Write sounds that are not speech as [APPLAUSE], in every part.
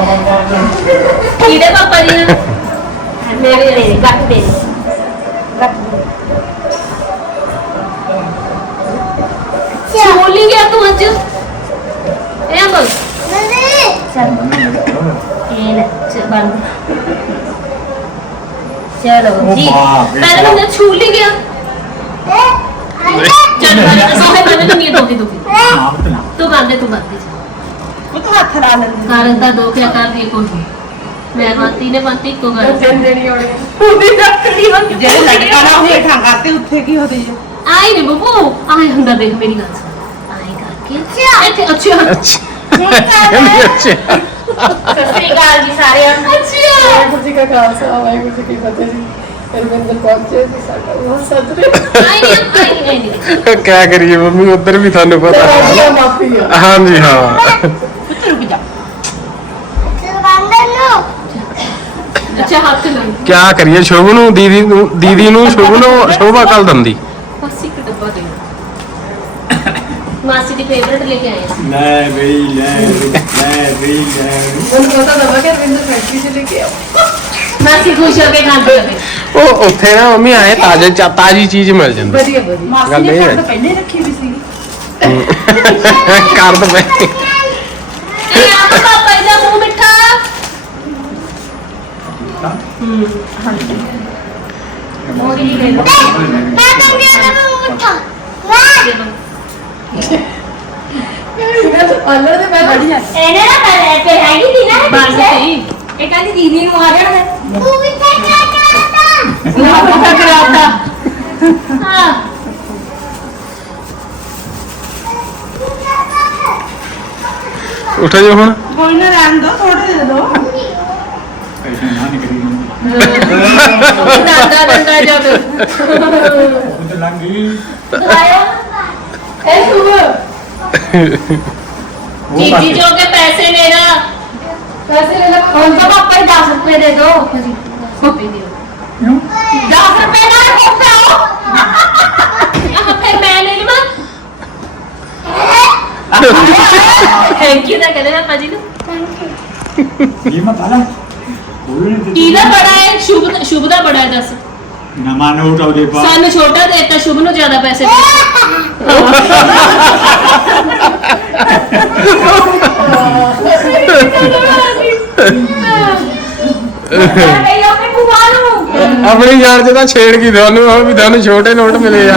ਕਿਹਦੇ ਪਾਪਾ ਜੀ ਨੇ ਮੇਰੇ ਨੇ ਗੱਟ ਦੇ ਬੋਲੀ ਗਿਆ ਤੂੰ ਅੱਜ ਇਹ ਬੋਲ ਚੱਲ ਇਹ ਲੈ ਚੱਲ ਬੰਦ ਚਲੋ ਜੀ ਬਾਪ ਰੇ ਪਹਿਲਾਂ ਮੈਂ ਛੂ ਲਈ ਗਿਆ ਚੱਲ ਬੰਦ ਸੋਹੇ ਬੰਦ ਨਹੀਂ ਦੋਗੀ ਦੋਗੀ ਨਾ ਬਤਨਾ ਤੂੰ ਬੰਦ ਦੇ ਤੂੰ ਬੰਦ ਦੇ ਉਹ ਤਾਂ ਹੱਥ ਲਾ ਲੈਂਦੀ ਕਾਰਨ ਤਾਂ ਦੋ ਕਿਆ ਕਰ ਦੀ ਕੋਈ ਮੈਂ ਬੰਤੀ ਨੇ ਬੰਤੀ ਕੋ ਗੱਲ ਜਿਹੜੀ ਲਟਕਾ ਨਾ ਹੋਏ ਠਾਂ ਕਰਤੇ ਉੱਥੇ ਕੀ ਹੋਦੀ ਹੈ ਆਈ ਨੇ ਬੱਬੂ ਆਈ ਹੁੰਦਾ ਦੇਖ ਮੇਰੀ ਗੱਲ ਸੁਣ ਆਈ ਕਰਕੇ ਇੱਥੇ ਅੱਛਾ ਕਹਿੰਦੀ ਅੱਛਾ ਸਤਿ ਸ੍ਰੀ ਅਕਾਲ ਜੀ ਸਾਰਿਆਂ ਨੂੰ ਅੱਛਾ ਵਾਹਿਗੁਰੂ ਜੀ ਕਾ ਖਾਲਸਾ ਵਾਹਿਗੁਰੂ ਜੀ ਕੀ ਫਤਿਹ ਜੀ ਰਵਿੰਦਰ ਪਹੁੰਚੇ ਜੀ ਸਾਡਾ ਬਹੁਤ ਸਤਿ ਆਈ ਨਹੀਂ ਆਈ ਨਹੀਂ ਆਈ ਨਹੀਂ ਕਿਆ ਕਰੀਏ ਮੰਮੀ ਉਧਰ ਵੀ ਤੁਹਾਨੂੰ ਪਤਾ ਸ੍ਰੀ ਮਾਫੀ ਆ ਹਾਂਜੀ ਹਾਂ ਅੱਛਾ ਹੱਥ ਕਿਆ ਕਰੀਏ ਸ਼ੁਭ ਨੂੰ ਦੀਦੀ ਨੂੰ ਦੀਦੀ ਨੂੰ ਸ਼ੁਭ ਨੂੰ ਸ਼ੋਭਾ ਕੱਲ ਦੰਦੀ। ਬਸ ਇੱਕ ਡੱਬਾ ਦੇ। ਮਾਸੀ ਦੀ ਫੇਵਰਟ ਲੈ ਕੇ ਆਏ ਸੀ। ਲੈ ਬਈ ਲੈ ਲੈ ਬਈ ਲੈ ਬਈ। ਮੈਨੂੰ ਪਤਾ ਲੱਗਾ ਕਿ ਰਵਿੰਦਰ ਫੈਕਟਰੀ ਚ ਲੈ ਕੇ ਆਓ। ਮਾਸੀ ਖੁਸ਼ ਹੋ ਕੇ ਖਾਂਦੀ ਹੋਵੇ ਉਹ ਉੱਥੇ ਨਾ ਮੰਮੀ ਆਏ ਤਾਜ਼ੇ ਚਾ- ਤਾਜ਼ੀ ਚੀਜ਼ ਮਿਲ ਜਾਂਦੀ। ਵਧੀਆ ਵਧੀਆ। ਮਾਸੀ ਗੱਲ ਨੇ ਇਹ ਹੈ। ਕੱਟ ਪਹਿਲੇ ਰੱਖੀ ਵੀ ਸੀ ਕਰ ਦਵੇ ਇਹ ਆ ਪਾਪਾ ਇਹਦਾ ਮੂੰਹ ਮਿੱਠਾ ਮੋਰੀ ਨਹੀਂ ਗਈ ਮੈਂ ਤਾਂ ਪਾਰਲਰ ਦੇ ਮੈਂ ਬੜੀ ਆ ਇਹਨੇ ਦਾਦਾ ਡੰਡਾ ਜਦ ਉਹ ਲੰਘ ਗਈ ਇਹ ਸੁਣ ਉਹ ਜੀਜੀ। ਜੋ ਕੇ ਪੈਸੇ ਮੇਰਾ ਪੈਸੇ ਲੈ ਲੈ ਹੁਣ ਤਾਂ ਪਾਪਾ ਹੀ 10 ਰੁਪਏ ਦੇ ਦੋ ਪਾਪੇ ਦਿਓ ਕਿਉਂ 10 ਰੁਪਏ ਨਾਲ ਕੋਪਾ ਆਹ ਫਿਰ ਮੈਂ ਲੈ ਲਵਾਂ ਥੈਂਕ ਯੂ ਤਾਂ ਕਹਿੰਦੇ ਪਾਪਾ ਜੀ ਨੂੰ ਇਹ ਮਤ ਆਲਾ ਕਿਹਦਾ ਬੜਾ ਹੈ? ਸ਼ੁਭ ਸ਼ੁਭ ਦਾ ਬੜਾ ਹੈ ਦੱਸ। ਨਵਾਂ ਨੋਟ ਆਉਦੇ ਪਾ। ਸਾਨੂੰ ਛੋਟਾ ਦੇਤਾ ਸ਼ੁਭ ਨੂੰ ਜ਼ਿਆਦਾ ਪੈਸੇ ਦੇ ਇਹ ਆਪਣੇ ਭੂਆ ਨੂੰ ਆਪਣੀ ਜਾਨ ਚ ਤਾਂ ਛੇੜ ਗਈ ਤੁਹਾਨੂੰ ਉਹ ਵੀ ਤੁਹਾਨੂੰ ਛੋਟੇ ਨੋਟ ਮਿਲੇ ਆ।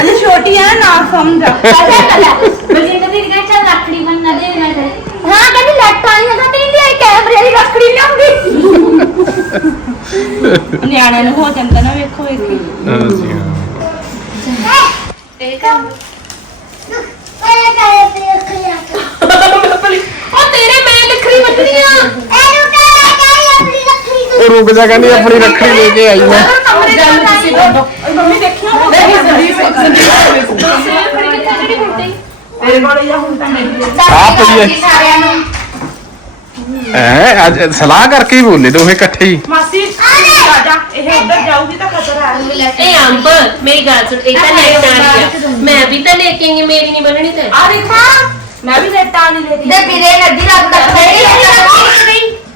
ਅਜੇ ਛੋਟੀ ਆ ਨਾ ਸਮਝ ਕਹਦਾ ਕਹਦਾ ਬਲਜਿੰਦਰ ਦੀ ਕਹਿੰਦਾ ਚੱਲ ਰੱਖੜੀ ਬੰਨਣਾ ਦੇ ਮੈਂ ਤੇ ਹਾਂ ਕਹਿੰਦੀ ਲੱਟ ਆਈ ਹੈ ਤੇ ਇੰਡੀਆ ਕੈਮਰੇ ਵਾਲੀ ਰੱਖੜੀ ਲਿਆਉਂਦੀ ਨਿਆਣਿਆਂ ਨੂੰ ਹੋ ਜਾਂਦਾ ਨਾ ਵੇਖੋ ਵੇਖੀ ਹਾਂਜੀ ਹਾਂ। ਇਹ ਕੰਮ ਇਹ ਉਹ ਤੇਰੇ ਮੈਂ ਲੱਖੜੀ ਵੱਢਣੀ ਆ। ਉਹ ਰੁਕ ਜਾ ਕਹਿੰਦੀ ਆਪਣੀ ਰੱਖੜੀ ਲੈ ਕੇ ਆਈ ਮੈਂ। ਕਮਰੇ ਦਾ ਤੁਸੀਂ ਬੰਦੋ ਮੰਮੀ ਦੇਖਿਓ। ਕਿੱਥੇ ਜਿਹੜੀ ਫੁੱਟੀ ਤੇਰੇ ਕੋਲ ਹੀ ਆ ਹੁਣ ਤਾਂ ਮੇਰੀ ਹੈ। ਆ ਪਈ ਹੈ। ਸਾਰਿਆਂ ਨੂੰ। ਐ ਅੱਜ ਸਲਾਹ ਕਰਕੇ ਹੀ ਬੋਲੇ ਦੋਵੇਂ ਇਕੱਠੇ ਹੀ ਮਾਸੀ ਆ ਜਾ ਇਹ ਉੱਧਰ ਜਾਊਗੀ ਤਾਂ ਖਤਰਾ ਹੈ ਇਹ ਅੰਬ ਮੇਰੀ ਗੱਲ ਸੁਣ ਇਹ ਤਾਂ ਲੈ ਆਣੀ ਆ ਮੈਂ ਵੀ ਤਾਂ ਲੈ ਕੇ ਆਈ ਹਾਂ, ਮੇਰੀ ਨਹੀਂ ਬਣਨੀ ਤੇ ਆ ਦੇਖੋ ਮੈਂ ਵੀ ਲੈਟਾਂ ਨਹੀਂ ਲੈਦੀ ਦੇ ਵੀਰੇ ਨਦੀ ਲੱਗਦਾ ਖੜੀ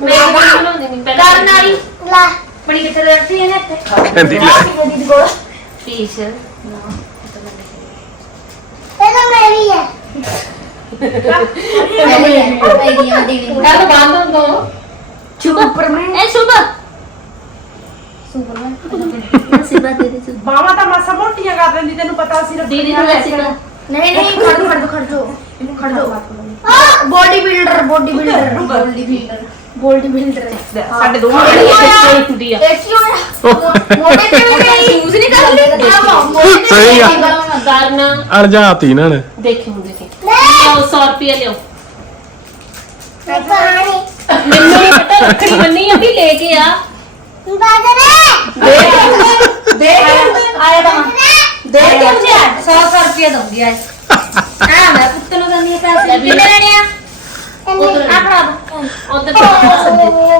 ਮੇਰੀ ਨਹੀਂ ਬਣਾਉਂਦੀ ਨਹੀਂ ਪਹਿਲਾਂ ਕਰਨ ਵਾਲੀ ਲਾ ਬੜੀ ਕਿੱਥੇ ਰੱਖੀ ਇਹਨੇ ਇੱਥੇ ਕਹਿੰਦੀ ਲੈ ਦੀਦੀ ਕੋਲ ਪੀਸ ਇਹ ਤਾਂ ਮੇਰੀ ਹੈ ਬਾਵਾ ਤਾਂ ਮਾਸਾ ਮੋਟੀਆਂ ਕਰ ਦਿੰਦੀ ਤੈਨੂੰ ਪਤਾ ਸੀ ਦੀਦੀ ਨੂੰ ਲੈ ਸਿੱਖਾ ਨਹੀਂ ਨਹੀਂ ਖੜ ਦੋ ਖੜ ਦੋ ਖੜ ਦੋ ਇਹਨੂੰ ਖੜ ਦੋ body builder body builder body builder body builder ਸਾਡੇ ਦੋਵਾਂ ਦੇ ਅੱਛੀ ਕੁੜੀ ਆ ਕੀ ਹੋਇਆ ਮੋਢੇ ਤੇ ਵੀ ਨਹੀਂ ਯੂਜ਼ ਨਹੀਂ ਕਰਦੀ ਸਹੀ ਆ। ਕਰਨਾ ਅਣਜਾਤੀ ਇਹਨਾਂ ਨੇ ਦੇਖੀ ਹੁਣ ਦੇਖੀ ਲਿਓ 100 ਰੁਪਏ ਲਿਓ। ਮੈਨੂੰ ਨਹੀਂ ਪਤਾ ਰੱਖੜੀ ਬੰਨੀ ਆ ਵੀ ਲੈ ਕੇ ਆ। ਬਾਦਰੇ ਦੇ ਆਇਆ ਤਾਂ ਦੇ ਕੇ ਮੁਝੇ 100 100 ਰੁਪਏ ਦਊਂਗੀ ਅੱਜ ਆ ਮੈਂ ਪੁੱਤ ਨੂੰ ਦੰਦੀ ਪੈਸੇ। ਕਿੰਨੇ ਲੈਣੇ ਆ? ਆ ਫੜਾ ਉਧਰ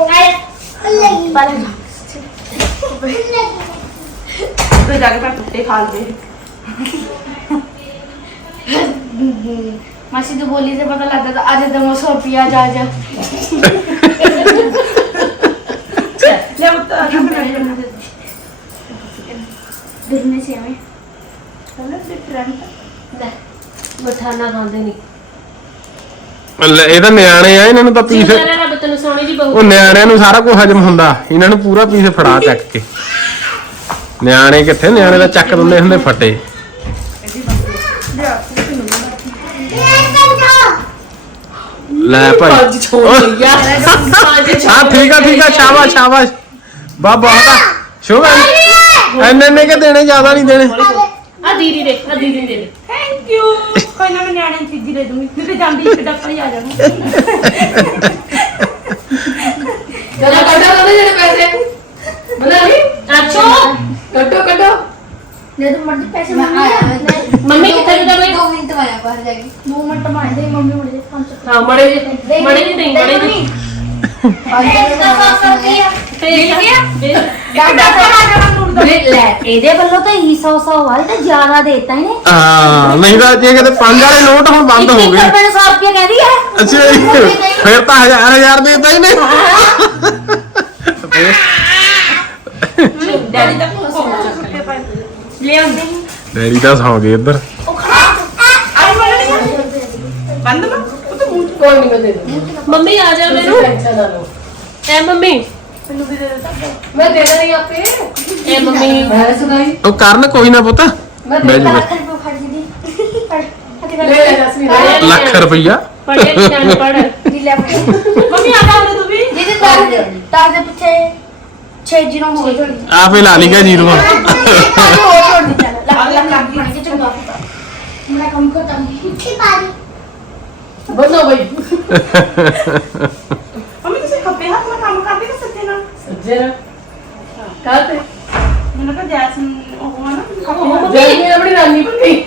ਆਇਆ ਤੇ ਜਾ ਕੇ ਮੈਂ ਕੁੱਤੇ ਖਾ ਲਦੇ ਮਾਸੀ ਤੋਂ ਬੋਲੀ ਤੇ ਪਤਾ ਲੱਗਦਾ ਤਾਂ ਅੱਜ ਦਮੋ 100 ਰੁਪਿਆ ਜਾ ਜਾ। ਲੈ ਜਾ ਦਿਨ ਸੇ ਆਵੇਂ ਕਲਰ ਡਿਫਰੈਂਟ ਲੈ ਮਠਾਨਾ ਖਾਂਦੇ ਨਹੀਂ ਲੈ, ਇਹ ਤਾਂ ਨਿਆਣੇ ਆ ਇਹਨਾਂ ਨੂੰ ਤਾਂ ਪੀਸ ਜਿੰਨਾ ਰੱਬ ਤੈਨੂੰ ਸੋਹਣੀ ਦੀ ਬਹੂ ਉਹ ਨਿਆਣਿਆਂ ਨੂੰ ਸਾਰਾ ਕੁਝ ਹਜਮ ਹੁੰਦਾ। ਇਹਨਾਂ ਨੂੰ ਪੂਰਾ ਪੀਸ ਫੜਾ ਚੱਕ ਕੇ। ਨਿਆਣੇ ਕਿੱਥੇ? ਨਿਆਣੇ ਤਾਂ ਚੱਕ ਦਿੰਦੇ ਹੁੰਦੇ ਫੱਟੇ। ਅੱਜ ਛੋੜ ਗਈ ਆ ਅੱਜ ਹਾਂ ਠੀਕ ਆ ਠੀਕ ਆ ਸ਼ਾਬਾਸ਼ ਸ਼ਾਬਾਸ਼ ਬਾ ਬਹੁਤ ਆ ਸ਼ੁਭ ਐਨੇ ਨੇ ਕਿ ਦੇਣੇ ਜ਼ਿਆਦਾ ਨਹੀਂ ਦੇਣੇ ਆ ਦੀਦੀ ਦੇ ਆ ਦੀਦੀ ਦੇ ਦੇ ਥੈਂਕ ਯੂ ਕੋਈ ਨਾ ਮੈਂ ਨਿਆਣੇ ਨੂੰ ਚੀਜ਼ੀ ਦੇ ਦੂੰਗੀ ਕਿਤੇ ਜਾਂਦੀ ਇੱਕ ਡੱਕਾ ਹੀ ਆ ਜਾਣਾ ਜਦੋਂ ਕੱਢੋ ਉਹਦੇ ਜਿਹੜੇ ਪੈਸੇ ਬਣਾ ਲਈ ਅੱਛਾ ਕੱਢੋ ਕੱਢੋ ਜੇ ਤੂੰ ਮਰਦੀ ਪੈਸੇ ਮੰਗੇ ਮੰਮੀ ਕਿੱਥੇ ਨੂੰ ਜਾਵੇ? 2 ਮਿੰਟ ਮਾਇਆ ਬਾਹਰ ਜਾ ਕੇ। 2 ਮਿੰਟ ਮਾਇਆ ਦੇ ਮੰਮੀ ਮੁੜੇ 500 ਹਾਂ ਮੜੇ ਜੀ ਮੜੇ ਜੀ ਨਹੀਂ ਮੜੇ ਜੀ ਤੇ ਗਿਆ ਲੈ ਇਹਦੇ ਵੱਲੋਂ ਤਾਂ ਹੀ 100 100 ਵਾਲ ਤੇ ਜ਼ਿਆਦਾ ਦੇਤਾ ਇਹਨੇ। ਹਾਂ ਨਹੀਂ ਤਾਂ ਜੇ ਕਿਤੇ ਪੰਜ ਵਾਲੇ ਨੋਟ ਹੁਣ ਬੰਦ ਹੋ ਗਏ। ਰੁਪਏ 100 ਰੁਪਏ ਕਹਿੰਦੀ ਹੈ ਅੱਛਾ ਜੀ। ਫਿਰ ਤਾਂ ਹਜ਼ਾਰ ਹਜ਼ਾਰ ਦੇਤਾ ਹੀ ਨੇ ਡੈਡੀ ਦਾ ਸੁੱਕੇ ਪਏ ਲੈ ਆਉਂਦੇ ਡੈਡੀ ਤਾਂ ਸੌ ਗਏ ਇੱਧਰ। ਬੰਦ ਮਾ ਉਹ ਤਾਂ ਮੂੰਹ ਕੋਈ ਨਹੀਂ ਮੈਂ ਦੇ ਦੂੰ ਮੰਮੀ ਆ ਜਾ ਮੈਨੂੰ। ਟੈਨਸ਼ਨ ਨਾ ਲਓ। ਐ ਮੰਮੀ। ਮੈਨੂੰ ਵੀ ਦੇ ਦੇ ਤਾਂ। ਮੈਂ ਦੇ ਦੇਣੀ ਆਪੇ ਐ ਮੰਮੀ। ਮੈਂ ਸੁਣਾਈ। ਉਹ ਕਰਨ ਕੋਈ ਨਾ ਪੁੱਤ। ਮੈਂ ਬਹਿ ਜਾ ਲੱਖ ਰੁਪਏ ਖੜ ਜੀ ਲੈ ਲੈ ਜਸਮੀਨ ਲੱਖ ਰੁਪਈਆ। ਪੜੇ ਲਿਖਣ ਪੜ ਦੀ ਲੈ ਮੰਮੀ ਆ ਜਾ ਤੂੰ ਵੀ। ਜਿਹਦੇ ਤਾਰ ਦੇ ਤਾਰ ਦੇ ਪਿੱਛੇ 6 ਜੀਰੋ ਹੋ ਗਏ ਛੋੜੀ ਆਪੇ ਲਾ ਲਈਗਾ ਜੀਰੋ ਹੋ ਛੋੜੀ ਚੱਲ ਲੱਖ ਲੱਖ ਲੱਖ ਬਣ ਕੇ ਚੰਗਾ ਮੇਰਾ ਕੰਮ ਖਤਮ ਕਿੱਥੇ ਪਾਰੀ ਬੋਲੋ ਬਈ ਮੰਮੀ ਤੁਸੀਂ ਖੱਬੇ ਹੱਥ ਨਾਲ ਕੰਮ ਕਰਦੇ ਕਿ ਸੱਜੇ ਨਾਲ ਸੱਜੇ ਨਾ ਕਾਤੇ ਮੈਨੂੰ ਤਾਂ ਜੈਸਨ ਉਹ ਆ ਨਾ ਖੱਬੇ ਹੱਥ ਜੈਸਮੀਨ ਆਪਣੀ ਨਾਨੀ ਬਣ ਗਈ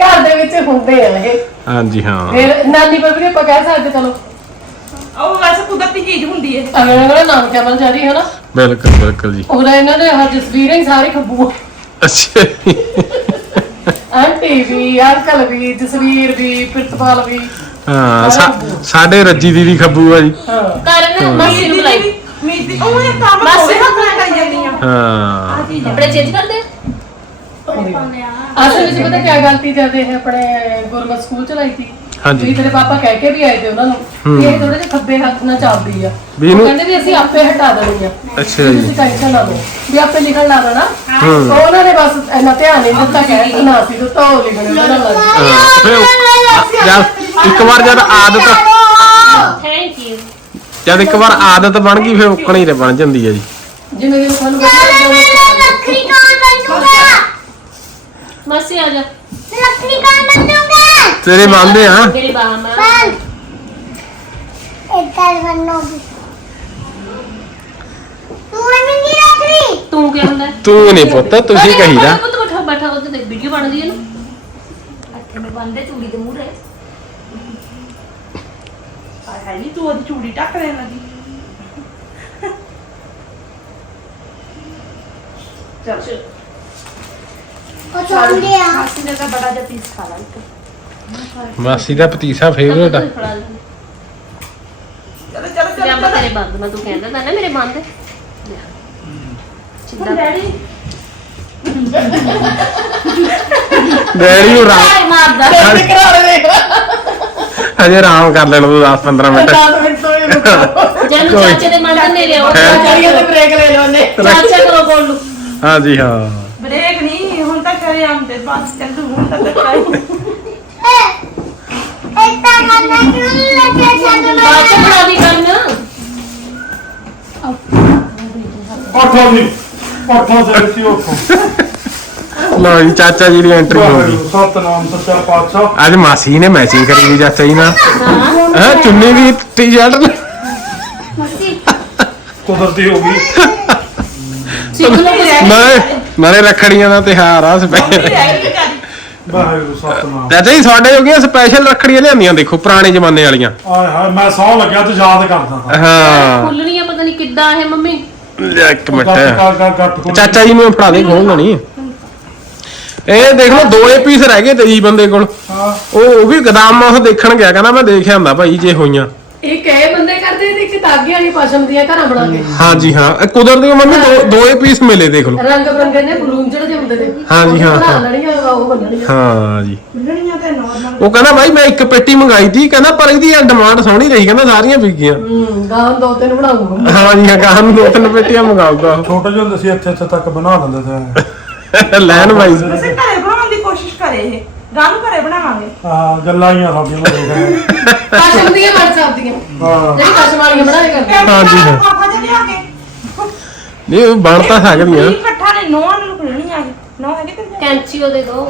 ਘਰ ਦੇ ਵਿੱਚ ਹੁੰਦੇ ਆ ਇਹ ਹਾਂਜੀ ਹਾਂ ਫਿਰ ਨਾਨੀ ਪਰ ਵੀ ਆਪਾਂ ਕਹਿ ਸਕਦੇ ਚਲੋ ਉਹ ਵੈਸੇ ਕੁਦਰਤੀ ਚੀਜ਼ ਹੁੰਦੀ ਹੈ ਅਗਲੇ ਅਗਲੇ ਨਾਮ ਕਿਆ ਜਾ ਰਹੀ ਹੈ ਨਾ? ਬਿਲਕੁਲ ਬਿਲਕੁਲ ਜੀ। ਉਹਦਾ ਇਹਨਾਂ ਦੇ ਹਰ ਜਸਵੀਰਾਂ ਹੀ ਸਾਰੇ ਖੱਬੂ ਆ। ਅੱਛਾ ਜੀ। ਆਂਟੀ ਵੀ ਅੰਕਲ ਵੀ ਜਸਵੀਰ ਵੀ ਪ੍ਰਿਤਪਾਲ ਵੀ। ਹਾਂ ਸਾ- ਸਾਡੇ ਰੱਜੀ ਦੀਦੀ ਖੱਬੂ ਆ ਜੀ। ਹਾਂ। ਕਰਨ ਮਾਸੀ ਨੂੰ ਬੁਲਾਈ। ਮੀਤ ਉਹ ਇਹ ਕੰਮ ਬਸ। ਹੋਵੇ ਹੱਥ ਨਾਲ ਕਰੀ ਜਾਂਦੀ ਆ ਹਾਂ ਕੱਪੜੇ ਚੇਂਜ ਕਰਦੇ ਆ? ਅਸਲ ਵਿੱਚ ਪਤਾ ਕੀ ਗਲਤੀ ਜਦ ਇਹ ਆਪਣੇ ਗੁਰਮਤ ਸਕੂਲ ਚ ਲਾਈ ਸੀ ਹਾਂਜੀ। ਵੀ ਤੇਰੇ ਪਾਪਾ ਕਹਿ ਕੇ ਵੀ ਆਏ ਤੇ ਉਹਨਾਂ ਨੂੰ ਵੀ ਇਹ ਥੋੜੇ ਜਿਹਾ ਖੱਬੇ ਹੱਥ ਨਾਲ ਚੱਲਦੀ ਆ। ਵੀ ਉਹ ਇਹਨੂੰ- ਕਹਿੰਦੇ ਵੀ ਅਸੀਂ ਆਪੇ ਹਟਾ ਦੇਣੀ ਆ। ਅੱਛਾ ਵੀ ਜੀ। ਤੁਸੀਂ ਟੈਨਸ਼ਨ ਨਾ ਲਓ। ਵੀ ਆਪੇ ਲਿਖਣ ਲਾ ਦੇਣਾ। ਹੂੰ। ਉਹਨਾਂ ਨੇ ਬਸ ਇੰਨਾ ਧਿਆਨ ਨਹੀਂ ਦਿੱਤਾ ਕਹਿ ਨਾ ਸੀ ਦਿੱਤਾ ਉਹ ਲਿਖਣੇ ਉਹਨਾਂ ਨਾਲ ਲੱਗ ਗਏ। ਹਾਂ, ਫਿਰ ਉਹ- ਜਦ ਇੱਕ ਵਾਰ ਜਦ ਆਦਤ ਥੈਂਕ ਯੂ ਜਦ ਇੱਕ ਵਾਰ ਆਦਤ ਬਣ ਗਈ ਫਿਰ ਉਕਣੀ ਤੇ ਬਣ ਜਾਂਦੀ ਹੈ ਜੀ। ਜਿਵੇਂ ਕਿ ਤੁਹਾਨੂੰ ਵਧੀਆ ਲੱਗਦਾ ਲੱਕੜੀ ਕੌਣ ਬਣੂਗਾ? ਮਾਸੀ ਆ ਜਾ। ਲੱਕੜੀ ਕੌਣ ਬਣੂਗਾ? ਤੇਰੇ ਬੰਦੇ ਆ। ਮੇਰੀ ਬਾਹਾਂ ਮਾਂ ਬਣ ਇੱਦਾਂ ਬਣੂਗੀ ਤੂੰ ਬਣੂਗੀ ਲੱਕੜੀ ਤੂੰ ਕੀ ਹੁੰਦਾ? ਤੂੰ ਨਹੀਂ ਪੁੱਤ ਤੁਸੀਂ ਕਹੀਦਾ ਪੁੱਤ ਬੈਠਾ ਬੈਠਾ ਉਹਦੇ ਤੇ ਵੀਡੀਓ ਬਣਦੀ ਹੈ ਨਾ ਅੱਥੇ ਮੈਂ ਬੰਦੇ ਚੂੜੀ ਦੇ ਮੂਹਰੇ ਹੈ ਨਹੀਂ ਤੂੰ ਉਹਦੀ ਚੂੜੀ ਟੱਕ ਦੇਣ ਲੱਗੀ। ਉਹ ਚੌਂਦੇ ਆ ਮਾਸੀ ਨੇ ਤਾਂ ਬੜਾ ਜਿਹਾ ਪੀਸ ਖਾ ਲਿਆ ਇੱਕ। ਮਾਸੀ ਦਾ ਪਤੀਸਾ ਫੇਵਰੇਟ ਆ। ਫੜਾ ਦੇ ਚਲੋ ਚਲੋ ਲਿਆ ਚਲੋ। ਮੈਂ ਤੇਰੇ ਬੰਦ ਮੈਂ ਤੂੰ ਕਹਿੰਦਾ ਤਾਂ ਨਾ ਮੇਰੇ ਬੰਦ। ਸਿੱਧਾ ਡੈਡੀ। ਡੈਡੀ ਨੂੰ ਰਾਮ ਹਾਏ ਮਾਰਦਾ। ਕਰਾ ਦੇ ਹਜੇ ਆਰਾਮ ਕਰ ਲੈਣ ਦੋ 10 15 ਮਿੰਟ। 10 ਮਿੰਟ ਤੋਂ ਹੀ ਰੁਕੋ। ਜਨ ਚਾਚੇ ਦੇ ਮੰਨ ਨੇ ਲਿਆਓ ਚਾਚੀਆਂ ਤੇ ਬ੍ਰੇਕ ਲੈ ਲਓ ਨੇ ਚਾਚਾ ਕਰੋ ਬੋਲ ਲੂ ਹਾਂਜੀ ਹਾਂ। ਬ੍ਰੇਕ ਨਹੀਂ ਹੁਣ ਤਾਂ ਕਰੇ ਆਮ ਤੇ ਬਸ ਚੱਲ ਤੂੰ ਹੁਣ ਤਾਂ ਹੀ ਇੱਦਾਂ ਕਰਨਾ ਕਿਉਂ ਨਹੀਂ ਲੱਗਿਆ ਸਾਨੂੰ ਬਾਅਦ ਚ ਬਣਾ ਦੀ ਕਰਨ ਉੱਠੋ ਜੀ। ਉੱਠੋ ਵਿੱਚ ਉੱਠੋ। ਲਓ ਜੀ ਚਾਚਾ ਜੀ ਦੀ ਐਂਟਰੀ ਹੋ ਗਈ। ਸਤਨਾਮ ਸੱਚਾ ਪਾਤਸ਼ਾਹ। ਅੱਜ ਮਾਸੀ ਨੇ ਮੈਚਿੰਗ ਕਰੀ ਵੀ ਚਾਚਾ ਜੀ ਨਾਲ। ਹਾਂ ਚੁੰਨੀ ਵੀ ਟੀ-ਸ਼ਰਟ ਕੁਦਰਤੀ ਹੋ ਗਈ। ਨਾਲੇ ਨਾਲੇ ਰੱਖੜੀਆਂ ਦਾ ਤਿਹਾਰ ਆ ਸਪੈਸ਼ਲ। ਰਹਿ ਗਈ ਵਿਚਾਰੀ ਵਾਹਿਗੁਰੂ ਸਤਨਾਮ। ਚਾਚਾ ਜੀ ਤੁਹਾਡੇ ਜੋਗੀਆਂ ਸਪੈਸ਼ਲ ਰੱਖੜੀਆਂ ਲਿਆਂਦੀਆਂ ਦੇਖੋ ਪੁਰਾਣੇ ਜ਼ਮਾਨੇ ਵਾਲੀਆਂ। ਆਏ ਹਾਏ ਮੈਂ ਸੌ ਲੱਗਿਆ ਤੇ ਯਾਦ ਕਰਦਾ ਹਾਂ ਹਾਂ। ਖੁੱਲਣੀਆਂ ਪਤਾ ਨਹੀਂ ਕਿੱਦਾਂ ਇਹ ਮੰਮੀ। ਲੈ ਇੱਕ ਮਿੰਟ। ਖੋਲ। ਚਾਚਾ ਜੀ ਨੂੰ ਫੜਾ ਦੇ ਖੋਲ ਲੈਣੀ ਇਹ ਦੇਖ ਲਓ ਦੋਏ ਪੀਸ ਰਹਿ ਗਏ ਤੇ ਜੀ ਬੰਦੇ ਕੋਲ। ਹਾਂ। ਉਹ ਉਹ ਵੀ ਗਦਾਮ ਉਹ ਦੇਖਣ ਗਿਆ ਕਹਿੰਦਾ ਮੈਂ ਦੇਖਿਆ ਹੁੰਦਾ ਭਾਈ ਜੇ ਹੋਈਆਂ। ਇਹ ਇੱਕ ਤਾਗੇ ਵਾਲੀ ਪਸ਼ਮ ਦੀਆਂ ਘਰਾਂ ਬਣਾ ਕੇ। ਹਾਂਜੀ ਹਾਂ। ਇਹ ਕੁਦਰਤੀ ਮੰਮੀ ਦੋ ਦੋਏ ਪੀਸ ਮਿਲੇ ਦੇਖ ਲਓ। ਰੰਗ ਬਰੰਗੇ ਨੇ ਬਲੂਨ ਜਿਹੜੇ ਹੁੰਦੇ ਨੇ। ਹਾਂਜੀ, ਹਾਂ, ਬਣਾ ਹਾਂ। ਲੈਣੀਆਂ ਉਹ ਬੰਨਣੀਆਂ ਹਾਂ ਜੀ। ਮਿਲਣੀਆਂ ਤੇ ਨਾਰਮਲ ਉਹ ਕਹਿੰਦਾ ਭਾਈ ਮੈਂ ਇੱਕ ਪੇਟੀ ਮੰਗਾਈ ਸੀ। ਕਹਿੰਦਾ ਪਰ ਇਹਦੀ ਡਿਮਾਂਡ ਸੋਹਣੀ ਰਹੀ। ਕਹਿੰਦਾ ਸਾਰੀਆਂ ਵਿਕੀਆਂ। ਹੂੰ ਗਾਂ ਦੋ ਤਿੰਨ ਬਣਾਉਂਗਾ ਹਾਂ ਜੀ ਹਾਂ ਗਾਹਾਂ ਨੂੰ ਦੋ ਤਿੰਨ ਪੇਟੀਆਂ ਮੰਗਾਊਗਾ ਛੋਟੇ ਜਿਹੇ ਹੁੰਦੇ ਸੀ ਇੱਥੇ ਇੱਥੇ ਤੱਕ ਬਣਾ ਤੇ ਉਹ [LAUGHS] ਲੈਣ ਭਾਈ ਅਸੀਂ ਘਰੇ ਬਣਾਉਣ ਦੀ ਕੋਸ਼ਿਸ਼ ਕਰੇ ਇਹ। ਗਾਂ ਨੂੰ ਘਰੇ ਬਣਾਵਾਂਗੇ। ਹਾਂ ਗੱਲਾਂ ਹੀ ਆ ਸਾਡੀਆਂ ਮੈਂ ਦੇਖ ਰਿਹਾ ਪਸ਼ਮ ਦੀਆਂ ਬਣ ਸਕਦੀਆਂ ਹਾਂ। ਜਿਹੜੀ ਪਸ਼ਮ ਵਾਲੀਆਂ ਬਣਾ ਕੇ ਕਰਦੇ ਹਾਂਜੀ, ਹਾਂ। ਪਾਪਾ ਜੀ ਲਿਆ ਕੇ। ਨਹੀਂ ਉਹ ਬਣ ਤਾਂ ਸਕਦੀਆਂ ਕੀ ਇਕੱਠਾ ਨੇ ਨੋਆਂ ਨੂੰ ਖੁੱਲਣੀਆਂ ਇਹ। ਨੋਂ ਹੈਗੇ ਤੇ ਕੈਂਚੀ ਉਹ ਦੇ। ਦੋ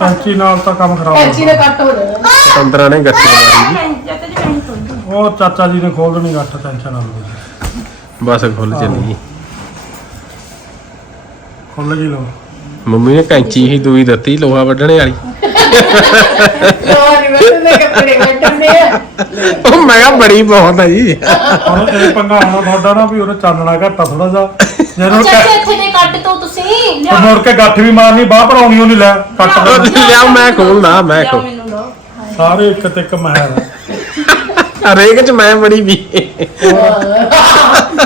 ਕੈਂਚੀ ਨਾਲ ਤਾਂ ਕੰਮ ਖਰਾਬ ਕੈਂਚੀ ਨੇ ਹੋ ਕੱਟ ਹੋ ਜਾਣਾ ਪੰਦਰਾਂ ਨੇ ਗੱਠੀ ਮਾਰੀ ਮੈਂ ਜੱਤੇ ਜੀ ਮੈਂ ਹੀ ਖੋਲ ਦੂੰ ਗਿਆ। ਉਹ ਚਾਚਾ ਜੀ ਨੇ ਖੋਲ ਦੇਣੀ ਗੱਠ ਟੈਨਸ਼ਨ ਨਾ ਲਓ। ਬਸ ਖੁੱਲ ਚੱਲੀ ਖੁੱਲ ਗਈ ਲੋ ਮੰਮੀ ਨੇ ਕੈਂਚੀ ਹੀ ਦੂਈ ਦਿੱਤੀ ਲੋਹਾ ਵੱਢਣੇ ਵਾਲੀ। ਲੋਰੀ ਬੰਦੇ ਕੱਪੜੇ ਕੱਟਣੇ ਆ ਉਹ ਮੈਂ ਕਿਹਾ ਬੜੀ ਬਹੁਤ ਆ ਜੀ। ਹੁਣ ਇਹ ਪੰਗਾ ਹੋਣਾ ਤੁਹਾਡਾ ਨਾ ਵੀ ਉਹਨੇ ਚਾਨਣਾ ਘੱਟਾ ਥੋੜਾ ਜਿਹਾ। ਜੇ ਉਹਨੂੰ ਅੱਛਾ ਕ- ਇੱਥੇ ਤੇ ਕੱਟ ਦੋ ਤੁਸੀਂ ਉਹ ਮੁੜ ਕੇ ਗੱਠ ਵੀ ਮਾਰਨੀ ਬਾਹ ਭਰਾਉਣੀ ਉਹਨੇ ਲੈ ਕੱਟ ਦੇ ਲਿਆਓ ਮੈਂ ਖੋਲਦਾ ਮੈਂ ਲਿਆਓ ਖੋਲ ਮੈਨੂੰ ਦੋ ਸਾਰੇ ਇੱਕ ਤੇ ਇੱਕ ਮਹਿਰ ਆ। ਹਰੇਕ ਚ ਮੈਂ ਬੜੀ ਵੀ।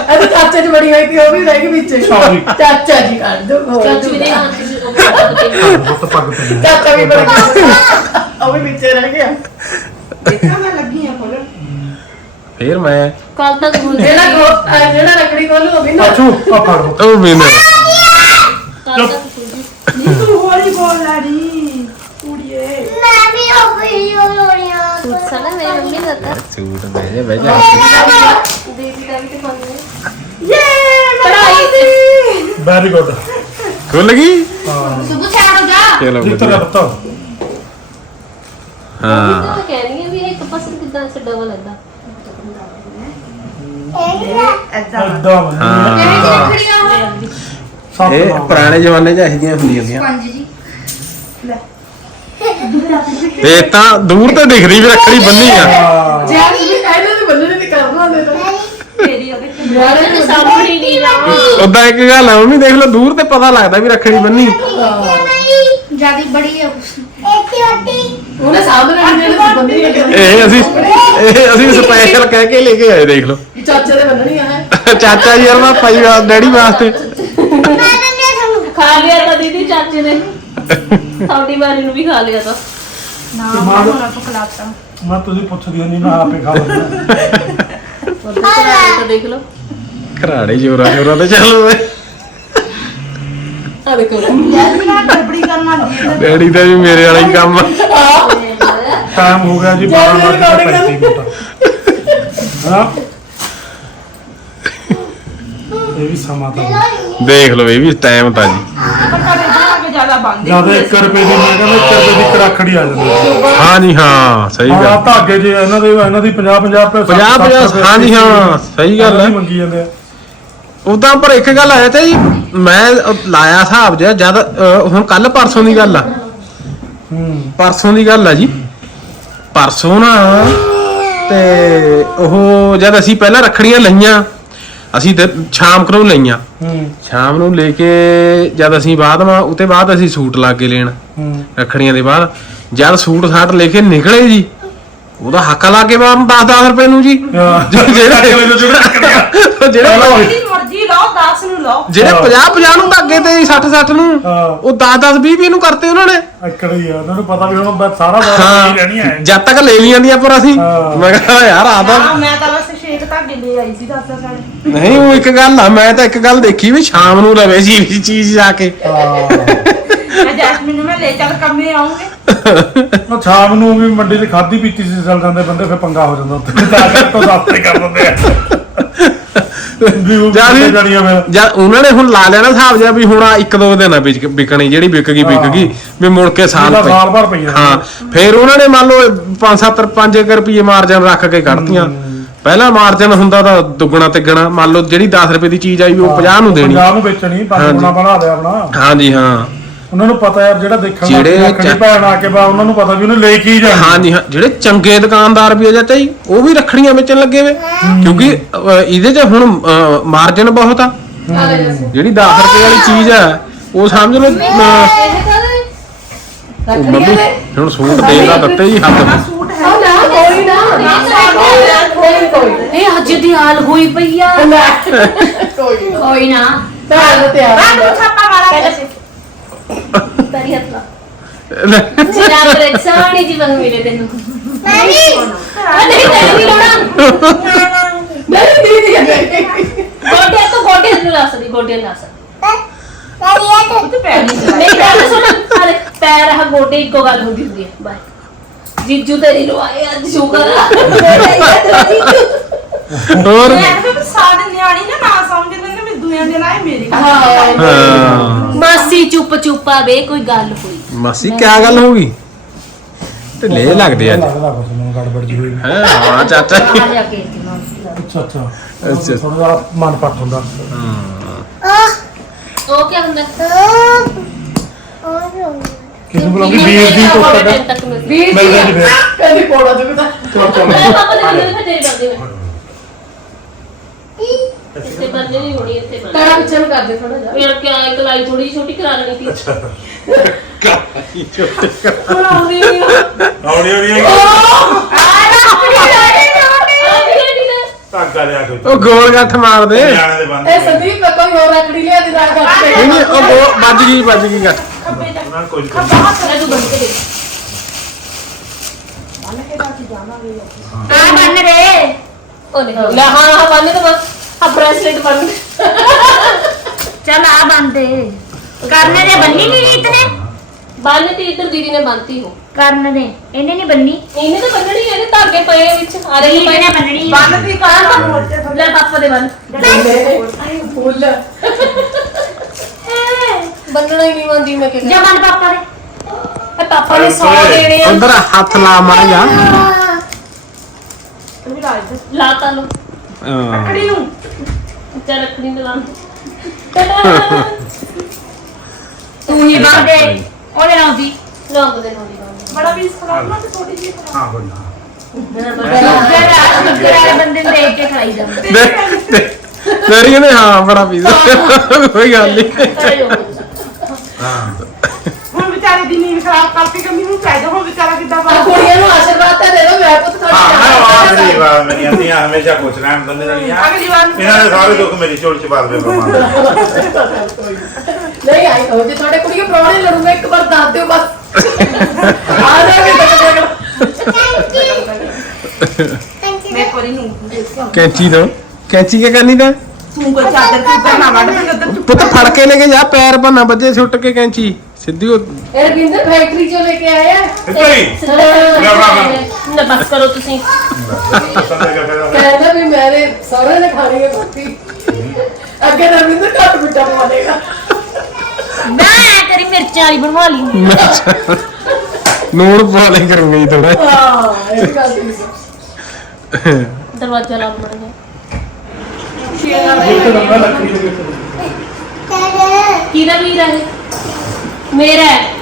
ਅਰੇ ਚਾਚਾ ਜੀ ਬੜੀ ਹੋਈ ਸੀ ਉਹ ਵੀ ਰਹਿ ਗਈ ਵਿੱਚ। Sorry। ਚਾਚਾ ਜੀ ਕਰ ਦੋ ਚਾਚੂ ਦੇ। ਹੱਥ ਚ। ਦੇ ਬਹੁਤ ਪੱਗ ਤੇ ਚਾਚਾ ਵੀ ਬੜਾ ਉਹ ਵੀ ਵਿੱਚ ਰਹਿ ਗਿਆ ਦੇਖਾਂ ਮੈਂ ਲੱਗੀ ਆ ਖੋਲਣ ਫੇਰ ਮੈਂ ਕੱਲ ਤੱਕ ਹੁੰਦੇ ਜਿਹੜਾ ਅਹ ਜਿਹੜਾ ਰੱਖੜੀ ਕੋਲ ਉਹ ਵੀ ਨਾ। ਅਛੂ ਆ ਫੜ। ਲਓ। ਉਹ ਵੀ ਮੇਰਾ ਕੱਲ ਤੱਕ ਖੁੱਲ੍ਹੀ। ਨੀ ਤੂੰ ਹੌਲੀ ਬੋਲ ਲਾੜੀ ਕੁੜੀਏ। ਸੂਟ ਸਾਲਾ ਮੇਰੀ ਮੰਮੀ ਦਾ ਤਾਂ। ਸੂਟ ਬਹਿ ਜਾ ਬਹਿ ਜਾ। ਦੀਦੀ ਦਾ ਵੀ ਤੇ ਪਾਉਂਦੇ ਯੇ ਪੜਾਈ ਵੈਰੀ ਗੁੱਡ ਖੁੱਲ ਗਈ? ਜਾ। ਚਲੋ ਜਿੱਤ ਵਧੀਆ। ਹਾਂ। ਵੀ ਇੱਕ ਕਿਦਾਂ ਸੇ ਡਬਲ ਐਦਾਂ ਐਡਾ ਸੱਤ ਇਹ ਨਾਮ। ਪੁਰਾਣੇ ਜ਼ਮਾਨੇ 'ਚ ਇਹੋ ਜਿਹੀਆਂ ਹੁੰਦੀਆਂ ਸੀ ਪੰਜ ਜੀ। ਇਹ ਤਾਂ ਦੂਰ ਤੇ ਦਿਖ ਰਹੀ ਵੀ ਰੱਖੜੀ ਬੰਨੀ ਆ। ਹਾਂ। ਜੈਸ ਵੀ ਇਹਨਾਂ ਦੇ ਬੰਨਣੇ ਦੀ ਕਰਨਾ ਦੇ ਤਾਂ ਤੇਰੀ ਉਹਦੇ ਤੇ ਯਾਰ ਤੇ ਸਾਹਮਣੇ ਨਹੀਂ ਲਾਉਣਾ ਉਦਾਂ ਇੱਕ ਗੱਲ ਆ ਮੰਮੀ ਦੇਖ ਲਓ ਦੂਰ ਤੇ ਪਤਾ ਲੱਗਦਾ ਵੀ ਰੱਖੜੀ ਬੰਨੀ। ਜਿਆਦੀ ਬੜੀ ਆ ਉਹਨੇ ਸਾਹਮਣੇ ਜਿਹੜੇ ਬੰਦੇ ਇਹ ਅਸੀਂ ਇਹ ਅਸੀਂ ਸਪੈਸ਼ਲ ਕਹਿ ਕੇ ਲੈ ਕੇ ਆਏ ਦੇਖ ਲਓ। ਚਾਚੇ ਦੇ ਬੰਨਣੀ ਆ ਹੈ। ਚਾਚਾ ਜੀ ਅਰਮਾ ਭਾਈ ਵਾ- ਡੈਡੀ ਵਾਸਤੇ। ਖਾ ਲਿਆ ਤਾਂ ਦੀਦੀ ਚਾਚੇ ਨੇ। ਤੁਹਾਡੀ ਵਾਰੀ ਨੂੰ ਵੀ ਖਾ ਲਿਆ ਤਾਂ। ਨਾ ਹੁਣ ਆਪ ਖਲਾਤਾ। ਮੈਂ ਤੁਸੀਂ ਪੁੱਛਦੀ ਨਹੀਂ ਮੈਂ ਆਪੇ ਖਾ ਲੈਂਦਾ ਉਧਰ ਤਾਂ ਦੇਖ ਲਓ। ਘਰਾੜੇ ਜੋਰਾ ਜੋਰਾ ਤੇ ਚੱਲ ਓਏ। ਆ ਦੇਖੋ ਜੈਸਮੀਨ ਆ ਗੜਬੜੀ ਕਰਨ ਲੱਗੀ ਹੈ ਡੈਡੀ ਦਾ ਵੀ ਮੇਰੇ ਵਾਲਾ ਹੀ ਕੰਮ ਆ। ਟਾਈਮ ਹੋ ਗਿਆ ਜੀ 12 ਜਲਦੀ ਵਜੇ recording 35 ਮਿੰਟ। ਹਾਂ। ਇਹ ਵੀ ਸਮਾਂ ਤਾਂ ਦੇਖ ਲਓ ਇਹ ਵੀ ਟਾਈਮ ਤਾਂ ਜੀ। ਜ਼ਿਆਦਾ ਬੰਦ ਜ਼ਿਆਦਾ 1 ਰੁਪਏ ਦੀ ਮੈਂ ਕਹਿੰਦਾ 1 ਰੁਪਏ ਦੀ ਕੜਾਖੜੀ ਆ ਜਾਂਦੀ ਹੈ। ਹਾਂ ਜੀ ਹਾਂ ਸਹੀ ਹਾਂ ਗੱਲ। ਧਾਗੇ ਜੇ ਇਹਨਾਂ ਦੇ ਇਹਨਾਂ ਦੀ 50 50 ਰੁਪਏ 50 50 ਹਾਂ ਜੀ ਹਾਂ ਸਹੀ ਗੱਲ ਹੈ। ਮੰਗੀ ਜਾਂਦੇ ਆ। ਉਦਾਂ ਪਰ ਇੱਕ ਗੱਲ ਆਇਆ ਤੇ ਮੈਂ ਲਾਇਆ ਹਿਸਾਬ ਜਿਹਾ ਜਦ ਹੁਣ ਕੱਲ ਪਰਸੋਂ ਦੀ ਗੱਲ ਆ। ਹੂੰ। ਪਰਸੋਂ ਦੀ ਗੱਲ ਆ ਜੀ। ਪਰਸੋਂ ਨਾ ਤੇ ਉਹ ਜਦ ਅਸੀਂ ਪਹਿਲਾਂ ਰੱਖੜੀਆਂ ਲਈਆਂ ਅਸੀਂ ਤੇ ਸ਼ਾਮ ਨੂੰ ਲਈਆਂ। ਹੂੰ। ਸ਼ਾਮ ਨੂੰ ਲੈ ਕੇ ਜਦ ਅਸੀਂ ਬਾਅਦ ਮਾ ਉਤੇ ਬਾਅਦ ਅਸੀਂ ਸੂਟ ਲਾ ਕੇ ਲੈਣ। ਹੂੰ। ਰੱਖੜੀਆਂ ਦੇ ਬਾਅਦ ਜਦ ਸੂਟ ਸਾਟ ਲੈ ਕੇ ਨਿਕਲੇ ਜੀ ਉਹਦਾ ਹੱਕ ਲਾ ਕੇ ਬਾਅਦ 10 10 ਰੁਪਏ ਨੂੰ ਜੀ। ਹਾਂ। ਜਿਹੜਾ [LAUGHS] ਜਿਹੜਾ ਉਹ ਜਿਹੜਾ ਨੂੰ ਲਾਓ। ਜਿਹੜੇ 50 50 ਨੂੰ ਤਾਂ ਤੇ 60 60 ਨੂੰ ਉਹ 10 10 20 20 ਨੂੰ ਕਰਤੇ ਉਹਨਾਂ ਨੇ। ਅੱਕੜ ਆ ਉਹਨਾਂ ਨੂੰ ਪਤਾ ਵੀ ਹੁਣ ਮੈਂ ਸਾਰਾ ਬਾਰ ਨਹੀਂ ਰਹਿਣੀ ਹੈ ਜਦ ਤੱਕ ਲੈ ਲੀਆਂ ਦੀਆਂ ਪਰ ਅਸੀਂ। ਹਾਂ। ਮੈਂ ਕਿਹਾ ਯਾਰ ਆ ਤਾਂ ਮੈਂ ਤਾਂ ਬਸ ਸ਼ੇਕ ਧਾਗੇ ਲੈ ਆਈ ਸੀ ਦੱਸ ਸਾਲ ਨਹੀਂ ਉਹ ਇੱਕ ਗੱਲ ਆ ਮੈਂ ਤਾਂ ਇੱਕ ਗੱਲ ਦੇਖੀ ਵੀ ਸ਼ਾਮ ਨੂੰ ਲਵੇ ਸੀ ਵੀ ਚੀਜ਼ ਜਾ ਕੇ। ਮੈਂ ਜੈਸਮੀਨ ਨੂੰ ਮੈਂ ਲੈ ਚੱਲ ਕੰਮੇ ਆਉਂਗੇ। ਉਹ ਸ਼ਾਮ ਨੂੰ ਵੀ ਮੰਡੀ 'ਚ ਖਾਦੀ ਪੀਤੀ ਸੀ ਚੱਲ ਜਾਂਦੇ ਬੰਦੇ ਫਿਰ ਪੰਗਾ ਹੋ ਜਾਂਦਾ ਉੱਥੇ। ਤਾਂ ਕਰਕੇ ਕਰ ਦਿੰਦੇ ਜਾਣੀਆਂ ਫਿਰ। ਜਦ ਉਹਨਾਂ ਨੇ ਹੁਣ ਲਾ ਲਿਆ ਨਾ ਹਿਸਾਬ ਜਿਹਾ ਵੀ ਹੁਣ ਆਹ ਇੱਕ ਦੋ ਦਿਨ ਆ ਵਿਕ ਵਿਕਣੀ ਜਿਹੜੀ ਵਿਕ ਗਈ ਵਿਕ ਗਈ ਵੀ ਮੁੜ ਕੇ ਸਾਲ ਪਈ। ਸਾਲ ਭਰ ਪਈਆਂ। ਹਾਂ ਫਿਰ ਉਹਨਾਂ ਨੇ ਮੰਨ ਲਓ 5-7 5 ਰੁਪਏ ਮਾਰਜਨ ਰੱਖ ਕੇ ਕੱਢਤੀਆਂ। ਪਹਿਲਾਂ ਮਾਰਜਨ ਹੁੰਦਾ ਤਾਂ ਦੁੱਗਣਾ ਤਿੱਗਣਾ ਮੰਨ ਲਓ ਜਿਹੜੀ 10 ਰੁਪਏ ਦੀ ਚੀਜ਼ ਆਈ ਉਹ 50 ਨੂੰ ਦੇਣੀ। 50 ਨੂੰ ਵੇਚਣੀ ਹਾਂਜੀ। ਗੁਣਾ ਬਣਾ ਲਿਆ ਆਪਣਾ। ਹਾਂਜੀ ਹਾਂ। ਉਹਨਾਂ ਨੂੰ ਪਤਾ ਯਾਰ ਜਿਹੜਾ ਦੇਖਣ ਜਿਹੜੇ ਲੱਗ ਖੜੀ ਚ- ਭੈਣ ਆ ਕੇ ਬਾ ਉਹਨਾਂ ਨੂੰ ਪਤਾ ਵੀ ਉਹਨੇ ਲੈ ਕੇ ਹੀ ਜਾਣਾ ਹਾਂਜੀ ਹਾਂ ਜਿਹੜੇ ਚੰਗੇ ਦੁਕਾਨਦਾਰ ਵੀ ਆ ਚਾਚਾ ਜੀ ਉਹ ਵੀ ਰੱਖੜੀਆਂ ਵੇਚਣ ਲੱਗੇ ਵੇ। ਕਿਉਂਕਿ ਅਹ, ਇਹਦੇ 'ਚ ਹੁਣ ਮਾਰਜਨ ਬਹੁਤ ਆ। ਜਿਹੜੀ 10 ਰੁਪਏ ਵਾਲੀ ਚੀਜ਼ ਆ ਉਹ ਸਮਝ ਲਓ ਅਹ, ਰੱਖੜੀਆਂ ਦੇ ਹੁਣ ਸੂਟ ਦੇ ਦਾ ਦਿੱਤੇ ਜੀ ਹੱਥ। ਸੂਟ ਹੈ। ਉਹ ਨਾ ਕੋਈ ਨਾ ਕੋਈ ਕੋਈ ਇਹ ਅੱਜ ਦੀ ਹਾਲ ਹੋਈ ਪਈ ਆ। ਕੋਈ ਨਾ। ਕੋਈ ਨਾ। ਤਾਂ ਤਿਆਰ ਹੁੰਦਾ। ਛਾਪਾ ਮਾਰਾ ਪੈਰ ਨਹੀਂ ਮੇਰੀ ਗੱਲ ਸੁਣ ਅਰੇ ਪੈਰ ਆ ਗੋਡੇ ਇੱਕੋ ਗੱਲ ਹੁੰਦੀ ਹੁੰਦੀ ਹੈ ਬਾਏ ਜੀਜੂ ਤੇਰੀ ਲਵਾਏ ਅੱਜ ਸ਼ੁਕਰ ਆ ਹੋਰ ਮੈਂ ਤਾਂ ਸਾਰੇ ਨਿਆਣੀ ਨਾ ਨਾ ਸਮਝਦੇ ਨੇ ਵੀ ਦੁਨੀਆ ਦੇ ਲਾਏ ਮੇਰੀ ਗੱਲ ਹਾਂ। ਮਾਸੀ ਚੁੱਪ ਚੁੱਪਾ ਵੇ ਕੋਈ ਗੱਲ ਹੋਈ ਮਾਸੀ ਕੀ ਗੱਲ ਹੋ ਗਈ? ਤੇ ਲੈ ਲੱਗਦੇ ਅੱਜ। ਲੱਗਦਾ ਕੁਛ ਮੈਨੂੰ ਗੜਬੜ ਜੀ ਹੋਈ। ਹੈਂ, ਹਾਂ ਚਾਚਾ। ਜੀ। ਆ ਜਾ ਕੇ ਅੱਛਾ ਅੱਛਾ। ਅੱਛਾ। ਥੋੜਾ ਜਿਹਾ ਮਨ ਪੱਟ ਹੁੰਦਾ। ਉਹ ਕੀ ਹੁੰਦਾ? ਕਿਸੇ ਨੂੰ ਬੁਲਾਉਂਦੀ ਵੀਰ ਦੀ ਤੋਂ ਥੋੜੇ ਤੱਕ ਦਿਨ ਤੱਕ ਮਿਲ ਵੀਰ ਮਿਲ ਜਾਂਦੀ ਫਿਰ। ਕਦੀ ਪੋੜਾ ਜੁਗਦਾ ਮੈਂ ਪਾਪਾ ਦੇ ਬੰਦੇ ਨੂੰ ਤੇਰੇ ਬੰਦੇ ਨੂੰ ਇੱਥੇ ਬੰਦੇ ਨਹੀਂ ਹੋਣੀ ਇੱਥੇ ਬੰਦੇ ਤੜਾ ਪਿੱਛੇ ਨੂੰ ਕਰਦੇ ਥੋੜਾ ਜਿਹਾ। ਫਿਰ ਕਿਆ ਇੱਕ ਲਾਈ ਥੋੜੀ ਛੋਟੀ ਕਰਾ ਲੈਣੀ ਸੀ। ਆਉਣੀ ਆਉਣੀ ਧਾਗਾ ਲਿਆ ਕੋਈ ਉਹ ਗੋਲ ਗੱਠ ਮਾਰ ਦੇ। ਨਹੀਂ ਨਿਆਣੇ ਦੇ ਬੰਦ ਇਹ ਸੰਦੀਪ ਕੋਈ ਹੋਰ ਰੱਖੜੀ ਲਿਆ ਦੇ ਨਾਲ ਕਰਦੇ ਨਹੀਂ ਉਹ ਗੋ- ਵੱਜ ਗਈ ਵੱਜ ਗਈ ਗੱਠ। ਉਹਨਾਂ ਕੇ ਦੇ। ਬੰਨ ਕੇ ਤਾਂ ਅਸੀਂ ਜਾਵਾਂਗੇ। ਆ ਬੰਨ ਰੇ ਉਹ ਨਹੀਂ। ਲੈ ਹਾਂ ਹਾਂ ਬੰਨ ਤੇ ਬਸ ਆ ਬ੍ਰੈਸਲੇਟ ਬੰਨ ਚੱਲ ਆ ਬੰਦੇ ਕਰਨ ਦੇ ਬੰਨੀ ਨਹੀਂ ਰੀਤ ਨੇ? ਬੰਨ ਤੇ ਇੱਧਰ ਦੀਦੀ ਨੇ ਬੰਨਤੀ ਹੋ ਕਰਨ ਦੇ। ਇਹਨੇ ਨਹੀਂ ਬੰਨੀ? ਇਹਨੇ ਤਾਂ ਬੰਨਣੀ ਇਹਦੇ ਧਾਗੇ ਪਏ ਆ ਵਿੱਚ ਆ ਰਹੇ ਪਏ। ਨੇ। ਬੰਨਣੀ ਬੰਨ ਦੀ ਕਾਰ। ਤੇ ਲੈ ਪਾਪਾ ਦੇ ਬੰਨ। ਫੁੱਲ। ਬੰਨਣਾ ਹੀ ਨਹੀਂ ਮੰਦੀ ਮੈਂ ਕਿਹਾ। ਜਾ ਬੰਨ ਪਾਪਾ ਦੇ। ਇਹ ਪਾਪਾ ਨੇ 100 ਦੇਣੇ ਆ। ਉਧਰ ਹੱਥ ਲਾ ਮਾਰ ਜਾ ਵੀ ਲਾ ਦੇ ਲਾਤਾ ਲੋ ਹਾਂ। ਖੜੀ ਨੂੰ ਚੱਲ ਰੱਖਣੀ ਤੇ ਹੀ ਬੰਨ ਦੇ ਉਹਦੇ ਨਾਲ ਦੀ। ਲੋਕ ਦੇ ਨਾਲ ਦੀ। ਬੰਨ ਬੜਾ ਵੀ ਖਰਾਬ ਤੇ ਥੋੜੀ ਜਿਹੀ ਖਰਾਬ ਹਾਂ ਕੋਈ ਨਾ। ਤੇਰੇ ਬੰਦੇ ਨੂੰ ਦੇਖ ਕੇ ਖਾਈ ਜਾਂਦਾ। ਤੇਰੀ ਨੇ ਹਾਂ ਬੜਾ ਪੀਜ਼ਾ। ਕੋਈ ਗੱਲ ਨਹੀਂ ਹਾਂ ਹੁਣ ਵਿਚਾਰੇ ਦੀ ਨੀਂਦ ਖਰਾਬ ਕਰਕੇ ਕਿ ਮੈਨੂੰ ਚਾਹੀਦਾ ਹੁਣ ਵਿਚਾਰਾ ਕਿੱਦਾਂ ਆ ਬਾਹਰ ਕੁੜੀਆਂ ਨੂੰ ਆਸ਼ੀਰਵਾਦ ਤਾਂ ਦੇ ਦੋ ਮੈਂ ਪੁੱਤ ਹਾਂ ਮੈਂ ਆਖਰੀ ਤੁਹਾਡੀ ਵਾਰ ਮੇਰੀਆਂ ਧੀਆਂ ਹਮੇਸ਼ਾ ਖੁਸ਼ ਰਹਿਣ ਦਿੰਦੇ ਰਹਿਣੀਆਂ ਅਗਲੀ ਵਾਰ ਨੂੰ ਇਹਨਾਂ ਦੇ ਸਾਰੇ ਦੁੱਖ ਮੇਰੀ ਝੋਲੀ ਚ ਪਾ ਦੇਵੇ ਭਗਵਾਨ ਨਹੀਂ ਆਈ ਹੋ ਜੇ ਤੁਹਾਡੇ ਕੁੜੀਆਂ ਪ੍ਰਾਹੁਣੇ ਲੜੂਗਾ ਇੱਕ ਵਾਰ ਦੱਸ ਦਿਓ ਬਸ। ਆ ਜਾਵੇ ਮੈਂ ਕੋਰੀ ਨੂੰ ਕੈਂਚੀ ਦੋ। ਕੈਂਚੀ ਕੀ ਕਰਨੀ ਤਾਂ? ਤੂੰ ਕੋਈ ਚਾਦਰ ਤੇ ਉੱਪਰ ਨਾ ਵੱਢ ਦੇ ਉਧਰ ਪੁੱਤ ਫੜ ਕੇ ਲੈ ਕੇ ਜਾ ਪੈਰ ਭੰਨਾ ਵੱਜੇ ਸੁੱਟ ਕੇ ਕੈਂਚੀ। ਸਿੱਧੀ ਉਹ ਇਹ ਰਵਿੰਦਰ ਫੈਕਟਰੀ ਚੋਂ ਲੈ ਕੇ ਆਇਆ। ਇੱਥੇ ਨਾ ਬਸ ਕਰੋ ਤੁਸੀਂ। ਕਹਿੰਦਾ ਵੀ ਮੇਰੇ ਸਹੁਰੇ ਨੇ ਖਾਣੀ ਹੈ ਰੋਟੀ। ਅੱਗੇ ਰਵਿੰਦਰ ਘੱਟ ਮਿੱਠਾ ਪਵਾ ਦੇਗਾ ਨਾ ਤੇਰੀ ਮਿਰਚਾਂ ਵਾਲੀ ਬਣਵਾ ਲਈ ਨੂਣ ਪਾ ਲੈ ਕਰੂੰਗਾ ਜੀ ਥੋੜਾ ਹਾਂ ਇਹ ਵੀ ਗੱਲ ਹੈ ਦਰਵਾਜ਼ਾ ਲਾ ਮੜਾ ਕਿਹਦਾ ਵੀਰ ਹੈ ਮੇਰਾ ਹੈ।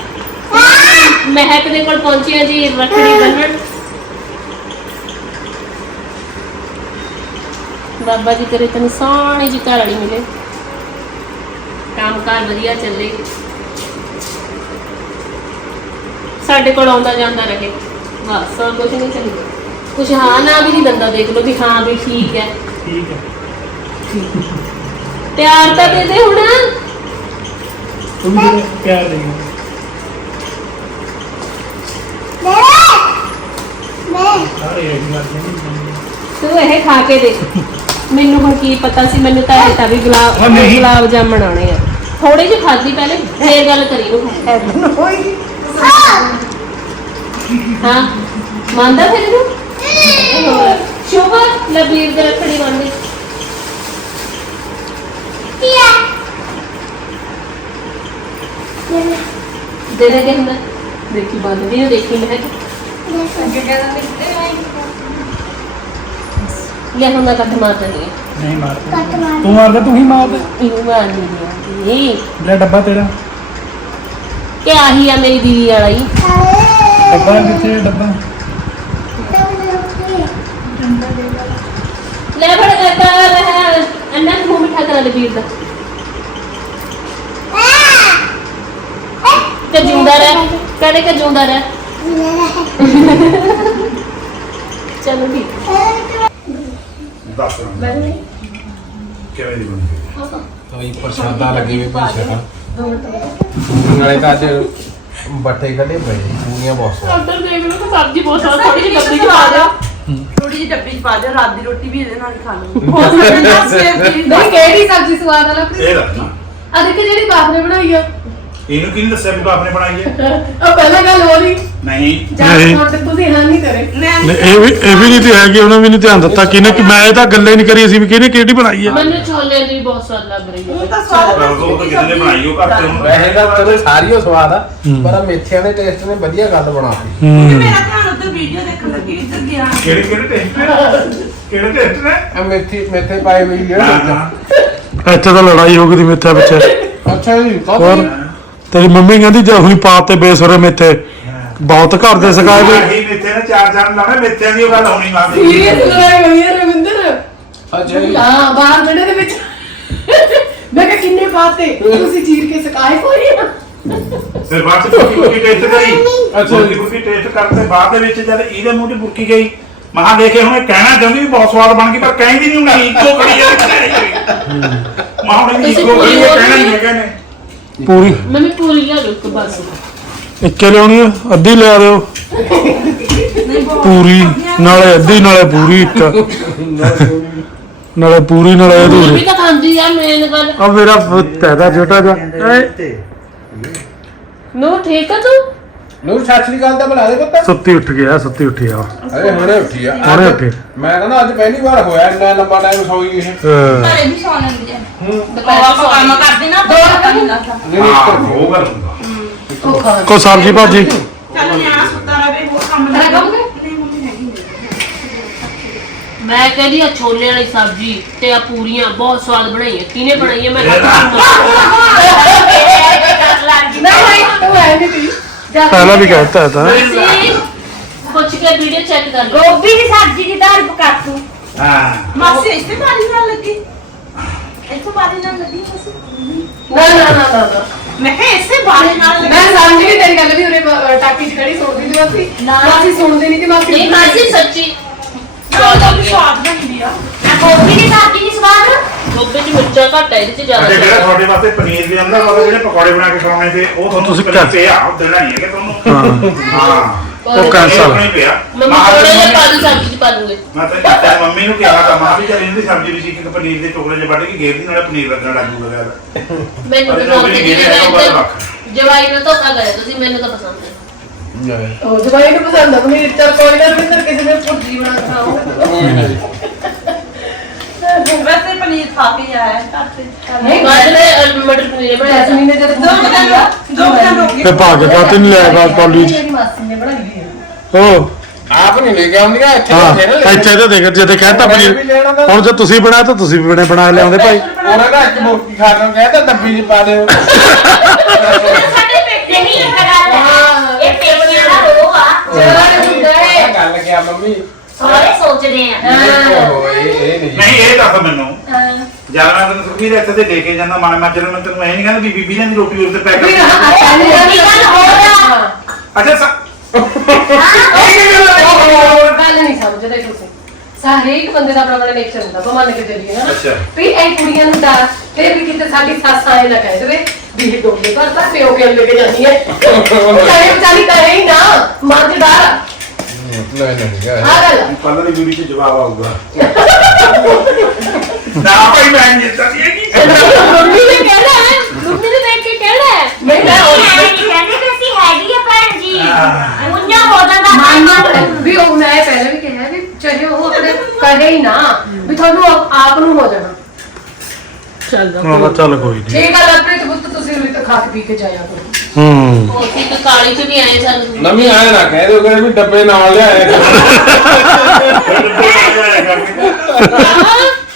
ਮਹਿਕ ਦੇ ਕੋਲ ਪਹੁੰਚੀ ਹਾਂ ਜੀ ਰੱਖੜੀ ਬੰਨਣ ਬਾਬਾ ਜੀ ਤੇਰੇ ਤੈਨੂੰ ਸੋਹਣੀ ਜੀ ਘਰ ਵਾਲੀ ਮਿਲੇ। ਕੰਮ ਕਾਰ ਵਧੀਆ ਚੱਲੇ। ਸਾਡੇ ਕੋਲ ਆਉਂਦਾ ਜਾਂਦਾ ਰਹੇ। ਬਸ ਹੋਰ ਕੁਝ ਨਹੀਂ ਚਾਹੀਦਾ ਕੁਛ ਹਾਂ ਨਾ ਵੀ ਨਹੀਂ ਦੰਦਾ ਦੇਖ ਲਓ ਵੀ ਹਾਂ ਵੀ ਠੀਕ ਹੈ। ਠੀਕ ਹੈ। ਪਿਆਰ ਤਾਂ ਦੇ ਦੇ ਹੁਣ। ਤੂੰ ਵੀ ਪਿਆਰ ਦੇ। ਸਾਰੇ ਇਹ ਗੱਲ ਨਹੀਂ ਤੂੰ ਇਹ ਖਾ ਕੇ ਦੇਖ। ਮੈਨੂੰ ਹੁਣ ਕੀ ਪਤਾ ਸੀ ਮੈਨੂੰ ਤਾਂ ਇਹ ਤਾਂ ਵੀ ਗੁਲਾਬ ਹਾਂ, ਨਹੀਂ। ਗੁਲਾਬ ਜਾਮਣ ਆਉਣੇ ਆ। ਥੋੜੇ ਜਿਹੇ ਖਾਦੀ ਪਹਿਲੇ ਫੇਰ ਗੱਲ ਕਰੀ ਨੂੰ ਹਾਂ ਮੰਨਦਾ ਫਿਰ ਇਹਨੂੰ? ਇਹ ਹੋਰ ਸ਼ੋਭਾ ਲਬੀਰ ਦੇ। ਰੱਖੜੀ ਬੰਨ੍ਹਦੀ ਦੇ ਦੇ ਕੇ ਹੁੰਦਾ ਦੇਖੀ ਬੰਨਦੀ ਨੂੰ ਦੇਖੀ ਮੈਂ ਲੈ ਹੁਣ ਮੈਂ ਕੱਟ ਮਾਰ ਦਿੰਦੀ ਹਾਂ। ਨਹੀਂ ਮਾਰਦਾ ਤੂੰ ਮਾਰਦਾ ਤੂੰ ਹੀ ਮਾਰਦਾ ਇਹਨੂੰ ਮਾਰ ਨਹੀਂ ਲੈ ਡੱਬਾ ਤੇਰਾ। ਕਿ ਆਹੀ ਆ ਮੇਰੀ ਦੀਦੀ ਵਾਲਾ ਹੀ ਡੱਬਾ ਕਿੱਥੇ ਡੱਬਾ? ਲੈ ਫੜ ਕਰ ਅੰਨਾ ਨੂੰ ਮਿੱਠਾ ਕਰਾ ਦੇ ਵੀਰ ਦਾ। ਤੇ ਜਿੰਦਾ ਰਹਿ? ਕਦੇ ਕਿ ਜਿਉਂਦਾ ਰਹਿ? ਚਲੋ ਠੀਕ। ਦੱਸ ਕਿਵੇਂ ਦੀ ਬਣੀ ਕੋਈ ਪ੍ਰਸ਼ਾਦਾ ਲੱਗੇ ਵੀ ਭਾਈ ਸ਼ਕਾ ਨਾਲੇ ਤਾਂ ਅੱਜ ਬੱਟੇ ਕੱਢੇ ਪਏ ਪੂਰੀਆਂ ਬਹੁਤ ਸਵਾਦ। ਉਧਰ ਦੇਖ ਲਓ ਤਾਂ ਸਬਜ਼ੀ ਬਹੁਤ ਸਵਾਦ ਥੋੜੀ ਜਿਹੀ ਡੱਬੀ ਚ ਪਾ ਦਿਓ। ਥੋੜੀ ਜਿਹੀ ਡੱਬੀ ਚ ਪਾ ਦਿਓ। ਰਾਤ ਦੀ ਰੋਟੀ ਵੀ ਇਹਦੇ ਨਾਲ ਹੀ ਖਾ ਲਓ। ਹੋ ਸਕਦਾ ਸਵੇਰ ਦੀ ਨਹੀਂ ਕਿਹੜੀ ਸਬਜ਼ੀ ਸਵਾਦ ਆ ਲੱਗ ਇਹ ਰੱਖਣਾ ਦੇਖ ਜਿਹੜੀ ਬਾਪ ਨੇ ਬਣਾਈ ਆ। ਇਹਨੂੰ ਕਿਹਨੇ ਦੱਸਿਆ ਵੀ ਨੇ ਬਣਾਈ ਹੈ? ਉਹ ਪਹਿਲਾਂ ਗੱਲ ਹੋ ਰਹੀ। ਨਹੀਂ। ਜਾਂ ਨਹੀਂ। ਤੇ ਤੁਸੀਂ ਹਾਂ ਨਹੀਂ ਕਰੇ। ਨਹੀਂ, ਇਹ ਵੀ ਇਹ ਵੀ ਨਹੀਂ ਤੇ ਹੈਗੀ ਉਹਨਾਂ ਵੀ ਨਹੀਂ ਧਿਆਨ ਦਿੱਤਾ ਕਿਹਨੇ ਕਿ ਮੈਂ ਇਹ ਤਾਂ ਗੱਲੇ ਨਹੀਂ ਕਰੀ ਸੀ ਵੀ ਕਿਹਨੇ ਕਿਹੜੀ ਬਣਾਈ ਹੈ। ਮੈਨੂੰ ਛੋਲੇ ਦੀ ਬਹੁਤ ਸਵਾਦ ਲੱਗ ਰਹੀ ਉਹ ਹੈ ਤਾਂ ਸਵਾਦ ਉਹ ਤਾਂ ਕਿਸੇ ਨੇ ਬਣਾਈ ਉਹ ਘਰ ਤੇ ਹੁਣ ਵੈਸੇ ਤਾਂ ਚਲੋ ਸਾਰੀ ਓ ਸਵਾਦ ਆ ਪਰ ਆਹ ਮੇਥਿਆਂ ਦੇ ਟੇਸਟ ਨੇ ਵਧੀਆ ਗੱਲ ਬਣਾਤੀ ਮੇਰਾ ਧਿਆਨ ਉੱਧਰ ਵੀਡੀਓ ਦੇਖਣ ਲੱਗੀ ਇੱਧਰ ਗਿਆ। ਕਿਹੜੇ ਕਿਹੜੇ ਟੈਸਟ ਨੇ? ਕਿਹੜੇ ਟੈਸਟ ਨੇ? ਆ ਮੇਥੀ ਮੇਥੇ ਪਾਏ ਹੋਈ ਆ। ਇੱਥੇ ਤਾਂ ਲੜਾਈ ਹੋ ਗਈ ਦੀ ਮਿੱਥੇ ਪਿੱਛੇ। ਅੱਛਾ ਜੀ ਹੋਰ? ਕਾਹਦੀ ਤੇਰੀ ਮੰਮੀ ਕਹਿੰਦੀ ਜੇ ਹੁਣੀ ਪਾਤੇ ਬੇਸਰੇ ਮਿੱਥੇ ਬਹੁਤ ਘਰ ਦੇ ਸਕਾਏ ਵੀ। ਆਹੀ ਮਿੱਥੇ ਨੇ ਚਾਰ ਚਾਰ ਲਾਉਣੇ ਮਿੱਥਿਆਂ ਦੀ ਉਹ ਗੱਲ ਹੋਣੀ ਮਾਰਦੀ ਸੀਰੀਅਸ ਲੜਾਈ ਹੋਈ ਹੈ ਰਵਿੰਦਰ। ਅੱਛਾ ਜੀ। ਹਾਂ ਬਾਹਰ ਜਿਹੜੇ ਦੇ ਵਿੱਚ। ਮੈਂ ਕਿਹਾ ਕਿੰਨੇ ਪਾਤੇ ਤੁਸੀਂ ਚੀਰ ਕੇ ਸਕਾਏ ਕੋਈ ਨਾ ਫਿਰ ਬਾਅਦ ਚ ਬੁਰਕੀ ਬੁਰਕੀ ਟੇਸਟ ਕਰੀ। ਅੱਛਾ ਬੁਰਕੀ ਜੀ। ਬੁਰਕੀ ਟੇਸਟ ਕਰਨ ਦੇ ਬਾਅਦ ਦੇ ਵਿੱਚ ਜਦ ਇਹਦੇ ਮੂੰਹ 'ਚ ਬੁਰਕੀ ਗਈ ਮਹਾਂ ਦੇਖੇ ਹੁਣ ਇਹ ਕਹਿਣਾ ਚਾਹੁੰਦੀ ਵੀ ਬਹੁਤ ਸਵਾਦ ਬਣ ਗਈ ਪਰ ਕਹਿੰਦੀ ਨਹੀਂ ਹੁਣ ਈਗੋ ਕਰੀ ਜਾਂਦੀ। ਮਹਾਂ ਹੁਣ ਤੁਸੀਂ ਕਰੀ ਪੂਰੀ ਉਹ ਕਹਿਣਾ ਨਹੀਂ ਹੈਗਾ ਨੇ ਪੂਰੀ? ਮੈਨੂੰ ਪੂਰੀ ਲਿਆ ਇੱਕ ਬਸ। ਇੱਕੇ ਲਿਆਉਣੀ ਆ? ਅੱਧੀ ਲਿਆ ਦਿਓ। ਪੂਰੀ ਨਾਲੇ ਅੱਧੀ ਨਾਲੇ ਪੂਰੀ ਇੱਕ। ਨਾਲੇ ਪੂਰੀ ਨਾਲੇ ਇਹ ਵੀ ਅਧੂਰੀ। ਤਾਂ ਖਾਂਦੀ ਆ ਮੇਨ ਗੱਲ। ਆ ਮੇਰਾ ਪੁੱਤ ਹੈ ਦਾ ਛੋਟਾ ਜਿਹਾ। ਨੂੰ ਠੀਕ ਆ ਤੂੰ? ਨੂਰ ਸਤਿ ਸ੍ਰੀ ਅਕਾਲ ਤਾਂ ਬੁਲਾ ਦੇ ਪੁੱਤ। ਸੁੱਤੀ ਉੱਠ ਗਿਆ ਸੁੱਤੀ ਉੱਠੀ ਆ। ਅਰੇ ਹੁਣੇ ਉੱਠੀ ਆ। ਹੁਣੇ ਉੱਠੀ। ਮੈਂ ਕਹਿੰਦਾ ਅੱਜ ਪਹਿਲੀ ਵਾਰ ਹੋਇਆ ਇੰਨਾ ਲੰਬਾ ਟਾਈਮ ਸੌਈ ਇਹ ਅਹ ਘਰੇ ਵੀ ਸੌ ਲੈਂਦੀ ਹੈ। ਦੁਪਹਿਰ ਆਪਾਂ ਕੰਮ ਕਰਦੇ ਨਾ ਦੋ ਪਤਾ ਨਹੀਂ ਲੱਗਦਾ ਨਹੀਂ ਹਾਂ ਨਹੀਂ ਉਹ ਗੱਲ ਹੁੰਦਾ। ਉਹ ਖਾ ਕੋ ਸਬਜੀ ਭਾਜੀ? ਚੱਲ ਨਿਆਣਾ ਸੁੱਤਾ ਰਵੇ ਹੋਰ ਕੰਮ ਕਰ। ਨਹੀਂ ਮੰਮੀ ਹੈਗੀ ਮੈਂ ਕਹਿੰਦੀ ਆ ਛੋਲੇ ਵਾਲੀ ਸਬਜ਼ੀ ਤੇ ਆ ਪੂਰੀਆਂ ਬਹੁਤ ਸਵਾਦ ਬਣਾਈਆਂ। ਕਿਹਨੇ ਬਣਾਈਆਂ? ਮੈਂ ਨਹੀਂ ਨਹੀਂ ਤੂੰ ਐ ਨਹੀਂ [LAUGHS] ਪਹਿਲਾਂ ਵੀ ਕਹਿਤਾ ਤਾਂ। ਅਸੀਂ ਪੁੱਛ ਕੇ ਵੀਡੀਓ ਚੈੱਕ ਕਰ ਲਓ। ਗੋਭੀ ਦੀ ਸਬਜ਼ੀ ਦੀ ਦਾਲ ਪਕਾ ਤੂੰ। ਹਾਂ। ਮਾਸੀ ਇੱਥੇ ਬਾਰੀ ਨਾਲ ਲੱਗੀ। ਇੱਥੇ ਬਾਰੀ ਨਾਲ ਲੱਗੀ ਮਾਸੀ। ਨਾ ਨਾ ਨਾ ਨਾ ਨਾ। ਮੈਂ ਕਿਹਾ ਇਸੇ ਬਾਰੀ ਨਾਲ ਲੱਗੀ। ਮੈਂ ਸਮਝ ਗਈ ਤੇਰੀ ਗੱਲ ਵੀ ਉਰੇ ਬ- ਟਾਕੀ 'ਚ ਖੜੀ ਸੁਣਦੀ ਸੀ ਮਾਸੀ। ਮਾਸੀ ਸੁਣਦੀ ਨਹੀਂ ਕਿ ਮਾਸੀ। ਨਹੀਂ ਮਾਸੀ ਸੱਚੀ। ਸਵਾਦ ਸਵਾਦ ਬਣਦੀ ਆ। ਆ ਗੋਭੀ ਦੀ ਸਬਜ਼ੀ ਦੀ ਸਵਾਦ ਗੋਭੀ ਚ ਮਿਰਚਾਂ ਘੱਟ ਹੈ ਇਹਦੇ ਚ ਜ਼ਿਆਦਾ ਅੱਛਾ ਜਿਹੜਾ ਸਵਾਦ ਤੁਹਾਡੇ ਵਾਸਤੇ ਪਨੀਰ ਦੇ ਅੰਦਰ ਵਾਲੇ ਜਿਹੜੇ ਪਕੌੜੇ ਬਣਾ ਕੇ ਖਾਣੇ ਤੇ ਉਹ ਤੁਹਾਨੂੰ ਤੁਸੀਂ ਘਰ- ਪਿਆ ਉਹ ਦੇਣਾ ਨਹੀਂ ਹੈਗਾ ਤੁਹਾਨੂੰ। ਹਾਂ। ਉਹ cancel। ਨਹੀਂ ਪਿਆ। ਮੰਮੀ ਆਹ ਥੋੜੇ ਜਿਹਾ ਪਾ ਦੂ ਸਬਜ਼ੀ ਚ ਪਾ ਦੂੰਗੇ ਮੈਂ ਤਾਂ ਤੇਰੀ ਮੰਮੀ ਨੂੰ ਕਿਹਾ ਤਾਂ ਮਾਂ ਵੀ ਚੱਲ ਇਹਦੀ ਸਬਜ਼ੀ ਵਿੱਚ ਇੱਕ ਪਨੀਰ ਦੇ ਟੁਕੜੇ ਜਿਹੇ ਵੱਢ ਕੇ ਗੇਰ ਦੀ ਨਾਲੇ ਪਨੀਰ ਲੱਗਣ ਲੱਗ ਜੂਗਾ ਗੱਲ ਮੈਨੂੰ ਤਾਂ ਪਸੰਦ ਨਹੀਂ ਹੈ। ਜਵਾਈ ਨੂੰ ਧੋਖਾ ਕਰਿਆ ਤੁਸੀਂ ਮੈਨੂੰ ਤਾਂ ਪਸੰਦ ਹੈ ਉਹ ਜਵਾਈ ਨੂੰ ਪਸੰਦ ਆ ਪਨੀਰ ਚਲ ਕੋਈ ਨਾ ਰਵਿੰਦਰ ਕਿਸੇ ਨੇ ਭੁਰਜੀ ਬਣਾ ਕੇ ਖਾਊਗਾ ਵੈਸੇ ਪਨੀਰ ਖਾ ਕੇ ਆਇਆ ਹੈ ਘਰ ਤੇ। ਨਹੀਂ ਬਾਅਦ ਵਿੱਚ ਮਟਰ ਪਨੀਰ ਬਣਾਇਆ ਜੈਸਮੀਨ ਨੇ ਜਦ ਦੋ ਦਿਨ ਦੋ ਦਿਨ ਹੋ ਗਏ। ਤੇ ਭਾਗ ਕਾਤੇ ਨਹੀਂ ਲਿਆ ਗਾ ਕਾਲਜ ਮੇਰੀ ਮਾਸੀ ਨੇ ਬਣਾਈ ਹੋਈ ਹੈ ਉਹ ਆਪ ਨਹੀਂ ਲੈ ਕੇ ਆਉਂਦੀਆਂ ਇੱਥੇ ਹਾਂ ਬੈਠੇ ਨਾ ਲੈ ਇੱਥੇ ਤੇ ਦੇਖ ਜੇ ਤੇ ਕਹਿਤਾ ਮੈਂ ਪਨੀਰ ਵੀ ਲੈਣਾ ਤਾਂ- ਹੁਣ ਜੇ ਤੁਸੀਂ ਬਣਾਇਆ ਤਾਂ ਤੁਸੀਂ ਵੀ ਬਣੇ ਬਣਾ ਲਿਆਉਂਦੇ ਭਾਈ। ਉਹਨਾਂ ਦਾ ਇੱਕ ਮੋਟੀ ਖਾ ਕੇ ਕਹਿੰਦਾ ਡੱਬੀ 'ਚ ਪਾ ਦਿਓ। ਸਾਡੇ ਪੇਟੇ ਨਹੀਂ ਇੱਕ ਗੱਲ ਹੈ। ਇਹ ਪੇਟੀਆਂ ਦਾ ਰੋਹ ਆ। ਜਵਾਈ ਹੁੰਦਾ ਹੈ ਇਹ ਗੱਲ ਕਿਹਾ ਮੰਮੀ। ਸਾਰੇ ਸੋਚਦੇ ਆ ਓਹੋ ਇਹ ਇਹ ਨਹੀਂ ਨਹੀਂ ਇਹ ਦੱਸ ਮੈਨੂੰ। ਜਦ ਮੈਂ ਤੈਨੂੰ ਸੁਖੀਰ ਇੱਥੇ ਤੇ ਲੈ ਕੇ ਜਾਂਦਾ ਮਾਣੇ ਮਾਜਰੇ ਨੂੰ ਤੈਨੂੰ ਇਹ ਨਹੀਂ ਕਹਿੰਦਾ ਵੀ ਬੀਬੀ ਨੇ ਦੀ ਰੋਟੀ ਉਰ ਤੇ ਪੈਕ ਕਰ ਅੱਛਾ ਸਾ- ਗੱਲ ਨਹੀਂ ਸਮਝਦੇ ਤੁਸੀਂ। ਸਾਰੇ ਇੱਕ ਬੰਦੇ ਦਾ ਆਪਣਾ ਆਪਣਾ ਨੇਚਰ ਹੁੰਦਾ ਬਮਨ ਕੇ ਚੱਲੀਏ ਨਾ। ਅੱਛਾ। ਵੀ ਇਹ ਕੁੜੀਆਂ ਨੂੰ ਡਰ ਫਿਰ ਵੀ ਕਿਤੇ ਸਾਡੀ ਸੱਸ ਆਏ ਨਾ ਕਹਿ ਦੇਵੇ ਵੀ ਇਹ ਡੋਲੇ ਪਰ ਤਾਂ ਪਿਓ ਕੇ ਲੈ ਕੇ ਜਾਂਦੀ ਹੈ। [LAUGHS] ਚਾਹੇ ਵਿਚਾਰੀ ਕਹੇ ਹੀ ਨਾ ਮਨ ਚ ਡਰ ਆ ਨਹੀਂ ਨਹੀਂ ਆਹ ਗੱਲ ਆ। ਕੱਲ ਦੀ ਵੀਡੀਓ 'ਚ ਜਵਾਬ ਆਊਗਾ। ਨਾ ਭਾਈ ਮੈਂ ਨਹੀਂ ਜਿੱਤਾ ਸੀ ਕਿ ਮੰਮੀ ਨੇ ਕਹਿਣਾ ਹੈ ਮੰਮੀ ਨੇ ਦੇਖ ਕੇ ਕਹਿਣਾ ਹੈ ਨਹੀਂ ਮੈਂ ਉਹ ਕਹਿੰਦੇ ਕਿ ਅਸੀਂ ਹੈਗੀ ਆ ਭੈਣ ਜੀ। ਮੁੰਨਾ ਹੋ ਜਾਂਦਾ ਮੰਨ ਵੀ ਉਹ ਮੈਂ ਪਹਿਲਾਂ ਵੀ ਕਿਹਾ ਵੀ ਚਾਹੇ ਉਹ ਆਪਣੇ ਕਹੇ ਹੀ ਨਾ ਵੀ ਤੁਹਾਨੂੰ ਆਪ- ਆਪ ਨੂੰ ਹੋ ਜਾਣਾ। ਚੱਲ ਹਾਂ ਚੱਲ ਕੋਈ ਨਹੀਂ ਜੇ ਗੱਲ ਆਪਣੇ ਤੇ ਪੁੱਤ ਤੁਸੀਂ ਉਰੇ ਤਾਂ ਖਾ ਕੇ ਪੀ ਕੇ ਜਾਇਆ ਕਰੋ। ਹੂੰ। ਉਹ ਸੀ ਤਾਂ ਕਾਲੀ ਚ ਵੀ ਆਏ ਸਾਨੂੰ ਨਵੀਂ ਆਏ ਨਾ ਕਹਿ ਦਿਓ ਕਿ ਵੀ ਡੱਬੇ ਨਾਲ ਲਿਆਏ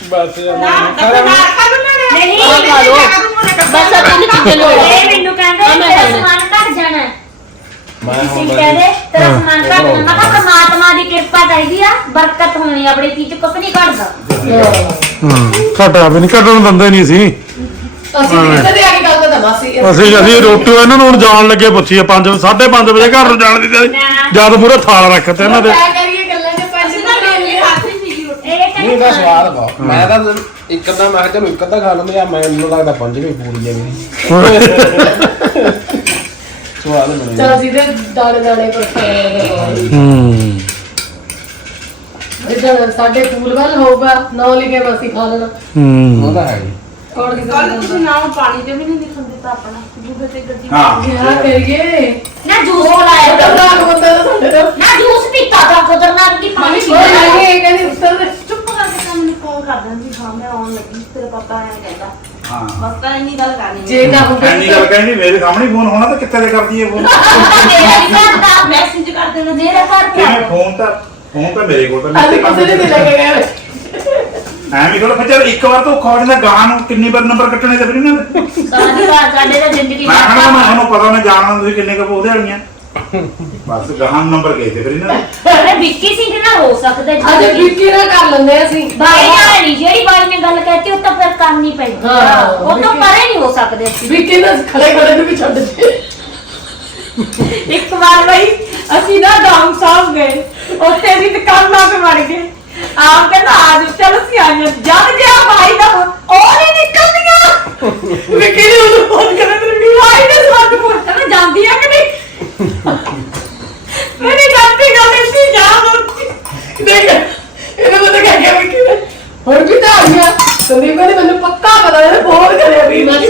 ਬਸ ਨਾ ਡੱਬੇ ਨਾਲ ਖਾ ਲੂ ਨਾ ਨਹੀਂ ਆਹ ਖਾ ਲਓ ਬਸ ਆ? ਲੋੜ ਇਹ ਮੈਨੂੰ ਕਹਿੰਦੇ ਆ ਮੈਂ। ਸਮਾਨ ਘਟ ਜਾਣਾ ਹੈ। ਮੈਂ ਹੁਣ ਕਹਿੰਦੇ ਤੇਰਾ ਹਾਂ। ਸਮਾਨ ਘਟ ਜਾਣਾ ਮੈਂ ਕਿਹਾ ਪਰਮਾਤਮਾ ਦੀ ਕਿਰਪਾ ਚਾਹੀਦੀ ਆ ਬਰਕਤ ਹੋਣੀ ਆਪਣੀ ਚੀਜ਼ ਕੁਝ ਨਹੀਂ ਘਟਦਾ। ਹਾਂ ਘਟਾ ਵੀ ਨਹੀਂ ਘਟਣ ਦਿੰਦੇ ਨਹੀਂ ਸੀ ਅਸੀਂ ਕਿਤੇ ਦੇ ਆ ਕੇ ਗੱਲ ਤਾਂ ਮਾਸੀ ਅਸੀਂ ਅਸੀਂ ਰੋਟੀ ਇਹਨਾਂ ਨੂੰ ਹੁਣ ਜਾਣ ਲੱਗੇ ਪੁੱਛੀ 5 5:30 ਵਜੇ ਘਰ ਨੂੰ ਜਾਣ ਦੀ ਤਿਆਰੀ ਜਦ ਪੂਰੇ ਥਾਲ ਰੱਖਤੇ ਇਹਨਾਂ ਦੇ। ਕਿਆ ਕਰੀਏ ਗੱਲਾਂ ਦੇ ਪੰਜ ਰੋਟੀ ਇਹ ਕਹਿੰਦੇ ਨਹੀਂ ਦਾ ਸਵਾਦ ਬਹੁਤ ਮੈਂ ਤਾਂ ਇੱਕ ਅੱਧਾ ਮੈਂ ਕਿਹਾ ਚਲੋ ਇੱਕ ਅੱਧਾ ਖਾ ਲੈਂਦੇ ਆ ਮੈਨੂੰ ਲੱਗਦਾ ਪੰਜਵੀਂ ਪੂਰੀ ਹੈ। ਮੇਰੀ ਸਵਾਦ ਬਣੇ ਚਲ ਜਿਹਦੇ ਦਾਣੇ ਦਾਣੇ ਪਰ ਖਾਣਾ ਹੂੰ। ਜਿੱਦਾਂ ਸਾਡੇ ਫੂਲ ਵੱਲ ਹੋਊਗਾ ਨਾ ਲਿਖੇ ਵਾ ਅਸੀਂ ਖਾ ਲੈਣਾ। ਹੂੰ। ਉਹ ਤਾਂ ਹੈ ਜੀ ਕੌਣ ਕਿਸੇ ਕੱਲ ਨੂੰ ਤੁਸੀਂ ਨਾ ਪਾਣੀ ਤੇ ਵੀ ਨਹੀਂ ਲਿਖਣ ਦਿੱਤਾ ਆਪਣਾ ਦੂਜੇ ਤੇ ਗੱਡੀ ਹਾਂ। ਕਿਆ ਕਰੀਏ। ਨਾ ਜੂਸ ਲਾਇਆ ਖਤਰਨਾਕ ਬੰਦਾ ਤਾਂ ਸਾਡੇ ਤੋਂ। ਨਾ ਜੂਸ ਪੀਤਾ ਤਾਂ ਖਤਰਨਾਕ ਕੀ ਪਾਣੀ ਕੋਈ ਨਹੀਂ ਇਹ ਕਹਿੰਦੀ ਉੱਤਰ ਦੇ। ਚੁੱਪ ਕਰਕੇ ਤਾਂ ਮੈਨੂੰ ਫੋਨ ਕਰ ਦਿੰਦੀ ਹਾਂ ਮੈਂ ਆਉਣ ਲੱਗੀ ਤੇਰੇ ਪਾਪਾ ਐਂ ਕਹਿੰਦਾ। ਹਾਂ। ਬਸ ਤਾਂ ਇੰਨੀ ਗੱਲ ਕਰਨੀ ਜੇ ਨਾ ਹੋਵੇ ਐਨੀ ਗੱਲ ਕਹਿੰਦੀ ਮੇਰੇ ਸਾਹਮਣੇ ਫੋਨ ਹੋਣਾ ਤਾਂ ਕਿੱਥੇ ਦੇ ਕਰਦੀ ਹੈ ਫੋਨ? ਮੇਰਾ ਵੀ ਘਰ ਦਾ ਮੈਸੇਜ ਕਰ ਦੇਣਾ ਮੇਰਾ ਘਰ ਕਿਵੇਂ ਦਾ ਫੋਨ ਤਾਂ ਫੋਨ ਤਾਂ ਮੇਰੇ ਕੋਲ ਤਾਂ ਅਸੀਂ ਕਿਸੇ ਨੇ ਨਹੀਂ ਲੱਗੇ ਗਏ ਐਵੇਂ ਥੋੜਾ ਫਿਰ ਇੱਕ ਵਾਰ ਤਾਂ ਖੋਜ ਦਾ ਗਾਂ ਨੂੰ ਕਿੰਨੀ ਵਾਰ ਨੰਬਰ ਕੱਟਣੇ ਤੇ ਫਿਰ ਇਹਨਾਂ ਦੇ। ਸਾਡੀ ਬਾਤ ਸਾਡੇ ਦਾ ਜ਼ਿੰਦਗੀ ਮੈਂ ਕਹਿੰਦਾ ਮੈਂ ਤੁਹਾਨੂੰ ਪਤਾ ਮੈਂ ਜਾਣਦਾ ਤੁਸੀਂ ਕਿੰਨੇ ਕੁ ਉਹਦੇ ਵਾਲੀਆਂ। ਬਸ ਗਾਂ ਨੰਬਰ ਗਏ ਤੇ ਫਿਰ ਇਹਨਾਂ ਦੇ। ਅਰੇ ਵਿੱਕੀ ਸਿੰਘ ਨਾਲ ਹੋ ਸਕਦਾ ਅੱਜ ਜ਼ਿੰਦਗੀ ਵਿੱਕੀ ਨਾਲ ਕਰ ਲੈਂਦੇ ਅਸੀਂ। ਬਾਈ ਨਾਲ ਨਹੀਂ ਜਿਹੜੀ ਬਾਈ ਨੇ ਗੱਲ ਕਹਿਤੀ ਉਹ ਤਾਂ ਫਿਰ ਕਰਨੀ ਪੈਂਦੀ ਹਾਂ, ਆ। ਉਹ ਤਾਂ ਪਰੇ ਨਹੀਂ ਹੋ ਸਕਦੇ ਅਸੀਂ। ਵਿੱਕੀ ਨਾਲ ਖੜੇ ਖੜੇ ਨੂੰ ਵੀ ਛੱਡ ਦੇ। ਇੱਕ ਵਾਰ ਬਈ ਅਸੀਂ ਨਾ ਗਾਉਂ ਸਾਹਿਬ ਗਏ ਉੱਥੇ ਵੀ ਦੁਕਾਨਾਂ ਤੇ ਵੜ ਗਏ। ਆਪ ਕਹਿੰਦਾ ਆਜ ਚਲ ਅਸੀਂ ਆ ਗਏ ਜਦ ਗਿਆ ਭਾਈ ਦਾ ਉਹ ਨਹੀਂ ਨਿਕਲਦੀਆਂ। ਵਿੱਕੀ ਨੇ ਉਹਨੂੰ ਫੋਨ ਕਰਿਆ? ਤੇ ਵੀ ਭਾਈ ਨੇ ਸਾਨੂੰ ਪੁੱਛਣਾ ਜਾਂਦੀ ਆ ਕਿ ਨਹੀਂ? ਮੇਰੀ ਗਲਤੀ ਗੱਲ ਸੀ ਜਾ ਦੋ ਦੇਖ ਇਹਨੇ ਕਿਆ ਕਿਹਾ ਵਿੱਕੀ ਨੇ ਹੁਣ ਵੀ ਤਾਂ ਆ? ਗਿਆ ਸੰਦੀਪ ਕਹਿੰਦੀ ਮੈਨੂੰ ਪੱਕਾ ਪਤਾ ਇਹਨੇ ਫੋਨ ਕਰਿਆ ਵੀ ਮੈਂ।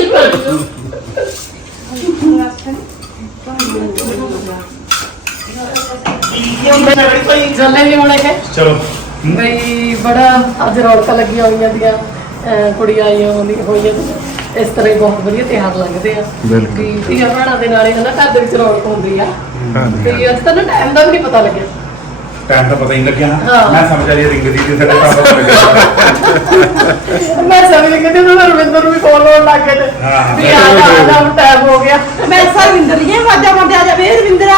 ਚੱਲੇ ਨਹੀਂ ਹੋਣੇ ਕਿ ਚਲੋ। ਬਈ ਬੜਾ ਅੱਜ ਰੌਣਕਾਂ ਲੱਗੀਆਂ ਹੋਈਆਂ ਦੀਆਂ ਅਹ ਕੁੜੀਆਂ ਆਈਆਂ ਹੋਈਆਂ। ਇਸ ਤਰ੍ਹਾਂ ਹੀ ਬਹੁਤ ਵਧੀਆ ਤਿਉਹਾਰ ਲੰਘਦੇ ਆ। ਬਿਲਕੁਲ। ਵੀ ਧੀਆਂ ਭੈਣਾਂ ਦੇ ਨਾਲੇ ਹਨਾ ਘਰ ਦੇ ਵਿੱਚ ਰੌਣਕ ਹੁੰਦੀ ਆ। ਤੇ ਅੱਜ ਤਾਂ ਨਾ ਟਾਈਮ ਦਾ ਵੀ ਨਹੀਂ ਪਤਾ ਲੱਗਿਆ। ਟਾਈਮ ਤਾਂ ਪਤਾ ਹੀ ਨਹੀਂ ਲੱਗਿਆ। ਮੈਂ ਸਮਝ ਰਹੀ ਰਿੰਗ ਦੀ ਤੇ ਸਾਡੇ ਕੰਮ ਹੋ ਗਿਆ ਮੈਂ ਸਮਝ ਲਈ ਕਿ ਉਹਨਾਂ ਰਵਿੰਦਰ ਨੂੰ ਵੀ ਫੋਨ ਲਾਉਣ ਲੱਗ ਗਏ ਤੇ। ਵੀ ਆ ਆ ਜਾ ਟਾਈਮ ਹੋ ਗਿਆ। ਮੈਂ ਸਰ ਵਿੰਦਰ ਜੀ ਵਾਜਾ ਵਾਜਾ ਜਾ ਵੇ ਵਿੰਦਰਾ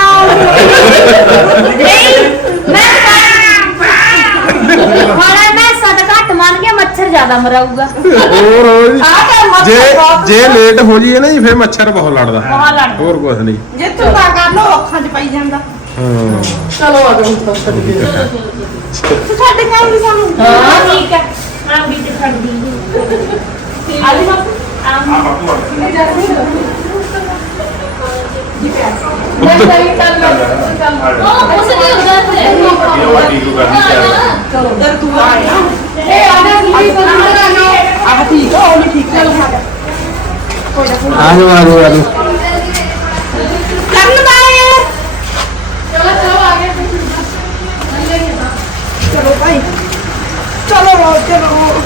ਹੁਣ ਮੈਂ ਸਦ ਘੱਟ ਮੰਨ ਕੇ ਮੱਛਰ ਜ਼ਿਆਦਾ ਮਰਾਊਗਾ। ਹੋਰ ਜੀ। ਆ ਜੇ ਲੇਟ ਹੋ ਜਾਈਏ ਨਾ ਜੀ ਫਿਰ ਮੱਛਰ ਬਹੁਤ ਲੜਦਾ। ਬਹੁਤ ਲੜਦਾ। ਹੋਰ ਕੁਝ ਨਹੀਂ। ਜੇ ਤੂੰ ਤਾਂ ਕਰ ਲੋ ਅੱਖਾਂ 'ਚ ਪਈ ਜਾਂਦਾ। ਹਾਂ ਚਲੋ ਆ ਜਾਓ ਤਾਂ ਸੱਦ ਕੇ। ਤੂੰ ਛੱਡ ਕੇ ਆਉਂਦੀ ਸਾਨੂੰ ਹਾਂ। ਠੀਕ ਹੈ। ਆ ਵੀ ਤੇ ਖੜਦੀ ਆਲੀ ਮਾਸੀ ਆ ਹਾਂ। ਬਾਪੂ ਆ ਗਿਆ। ਨਹੀਂ ਨਹੀਂ ਚੱਲ ਚੱਲ ਉਹ ਉਸ ਦੀ ਉਧਰ ਤੇ ਉਹ ਠੀਕ ਹੋ ਕਰਨੀ ਚਾਹੀਦੀ। ਚਲੋ ਦਰ ਤੂੰ ਆ। ਇਹ ਆ ਜਾ ਸੀ ਬੰਦ ਕਰ ਲਓ ਆ ਠੀਕ ਆ ਉਹ ਵੀ ਠੀਕ ਚੱਲ ਆਜੋ ਆਜੋ ਆਜੋ ਕਰਨ ਭਾਈ। ਚਲੋ ਚਲੋ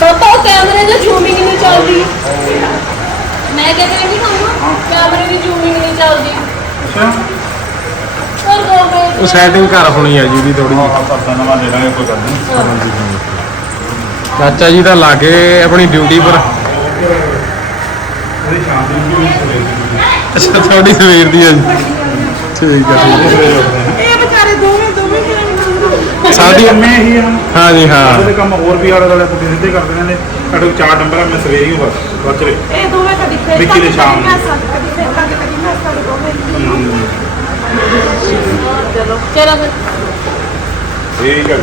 ਪਾਪਾ ਕੈਮਰੇ ਦੀ ਜ਼ੂਮਿੰਗ ਨਹੀਂ ਚੱਲਦੀ। ਮੈਂ ਕਹਿੰਦਾ ਨਹੀਂ ਕਹੂੰ ਕੈਮਰੇ ਦੀ ਜ਼ੂਮਿੰਗ ਨਹੀਂ ਚੱਲਦੀ। ਅੱਛਾ। ਕਰ ਦੋ ਮੈਂ ਉਹ ਸੈਟਿੰਗ ਕਰ ਹੋਣੀ ਆ ਜੀ ਥੋੜੀ ਨਵਾਂ ਦੇ ਦਾਂਗੇ ਕੋਈ ਗੱਲ ਨਹੀਂ। ਚਾਚਾ ਜੀ ਤਾਂ ਲਾ ਕੇ ਆਪਣੀ ਡਿਊਟੀ ਪਰ। ਉਹਦੀ ਸ਼ਾਮ ਦੀ ਵੀ ਸਵੇਰ ਦੀ ਅੱਛਾ ਤੁਹਾਡੀ ਸਵੇਰ ਦੀ ਆ ਜੀ। ਠੀਕ ਆ ਠੀਕ ਸਵੇਰੇ ਉੱਠਦੇ ਨੇ ਇਹ ਵਿਚਾਰੇ ਦੋਵੇਂ ਦੋਵੇਂ ਕਿਹੜੇ ਆ। ਸਾਡੀ ਕੰਮੇ ਹੀ ਆ। ਹਾਂ ਜੀ ਹਾਂ। ਉਹਦੇ ਕੰਮ ਹੋਰ ਵੀ ਆਲੇ ਦੁਆਲੇ ਪੁੱਠੇ ਸਿੱਧੇ ਕਰ ਦਿੰਦੇ ਨੇ। ਸਾਡੇ ਕੋਲ ਚਾਰ ਨੰਬਰ ਆ ਮੈਂ ਸਵੇਰੇ ਹੀ ਬਸ ਬਚ ਰਹੇ ਇਹ ਦੋਵੇਂ ਕਦੀ ਖੇਡ ਵਿੱਕੀ ਦੇ ਸ਼ਾਮ ਨੂੰ। ਕਦੀ ਖੇਡ ਕਦੀ ਮੈਂ ਸਾਡੇ ਦੋਵੇਂ। ਚਲੋ। ਫਿਰ ਠੀਕ ਹੈ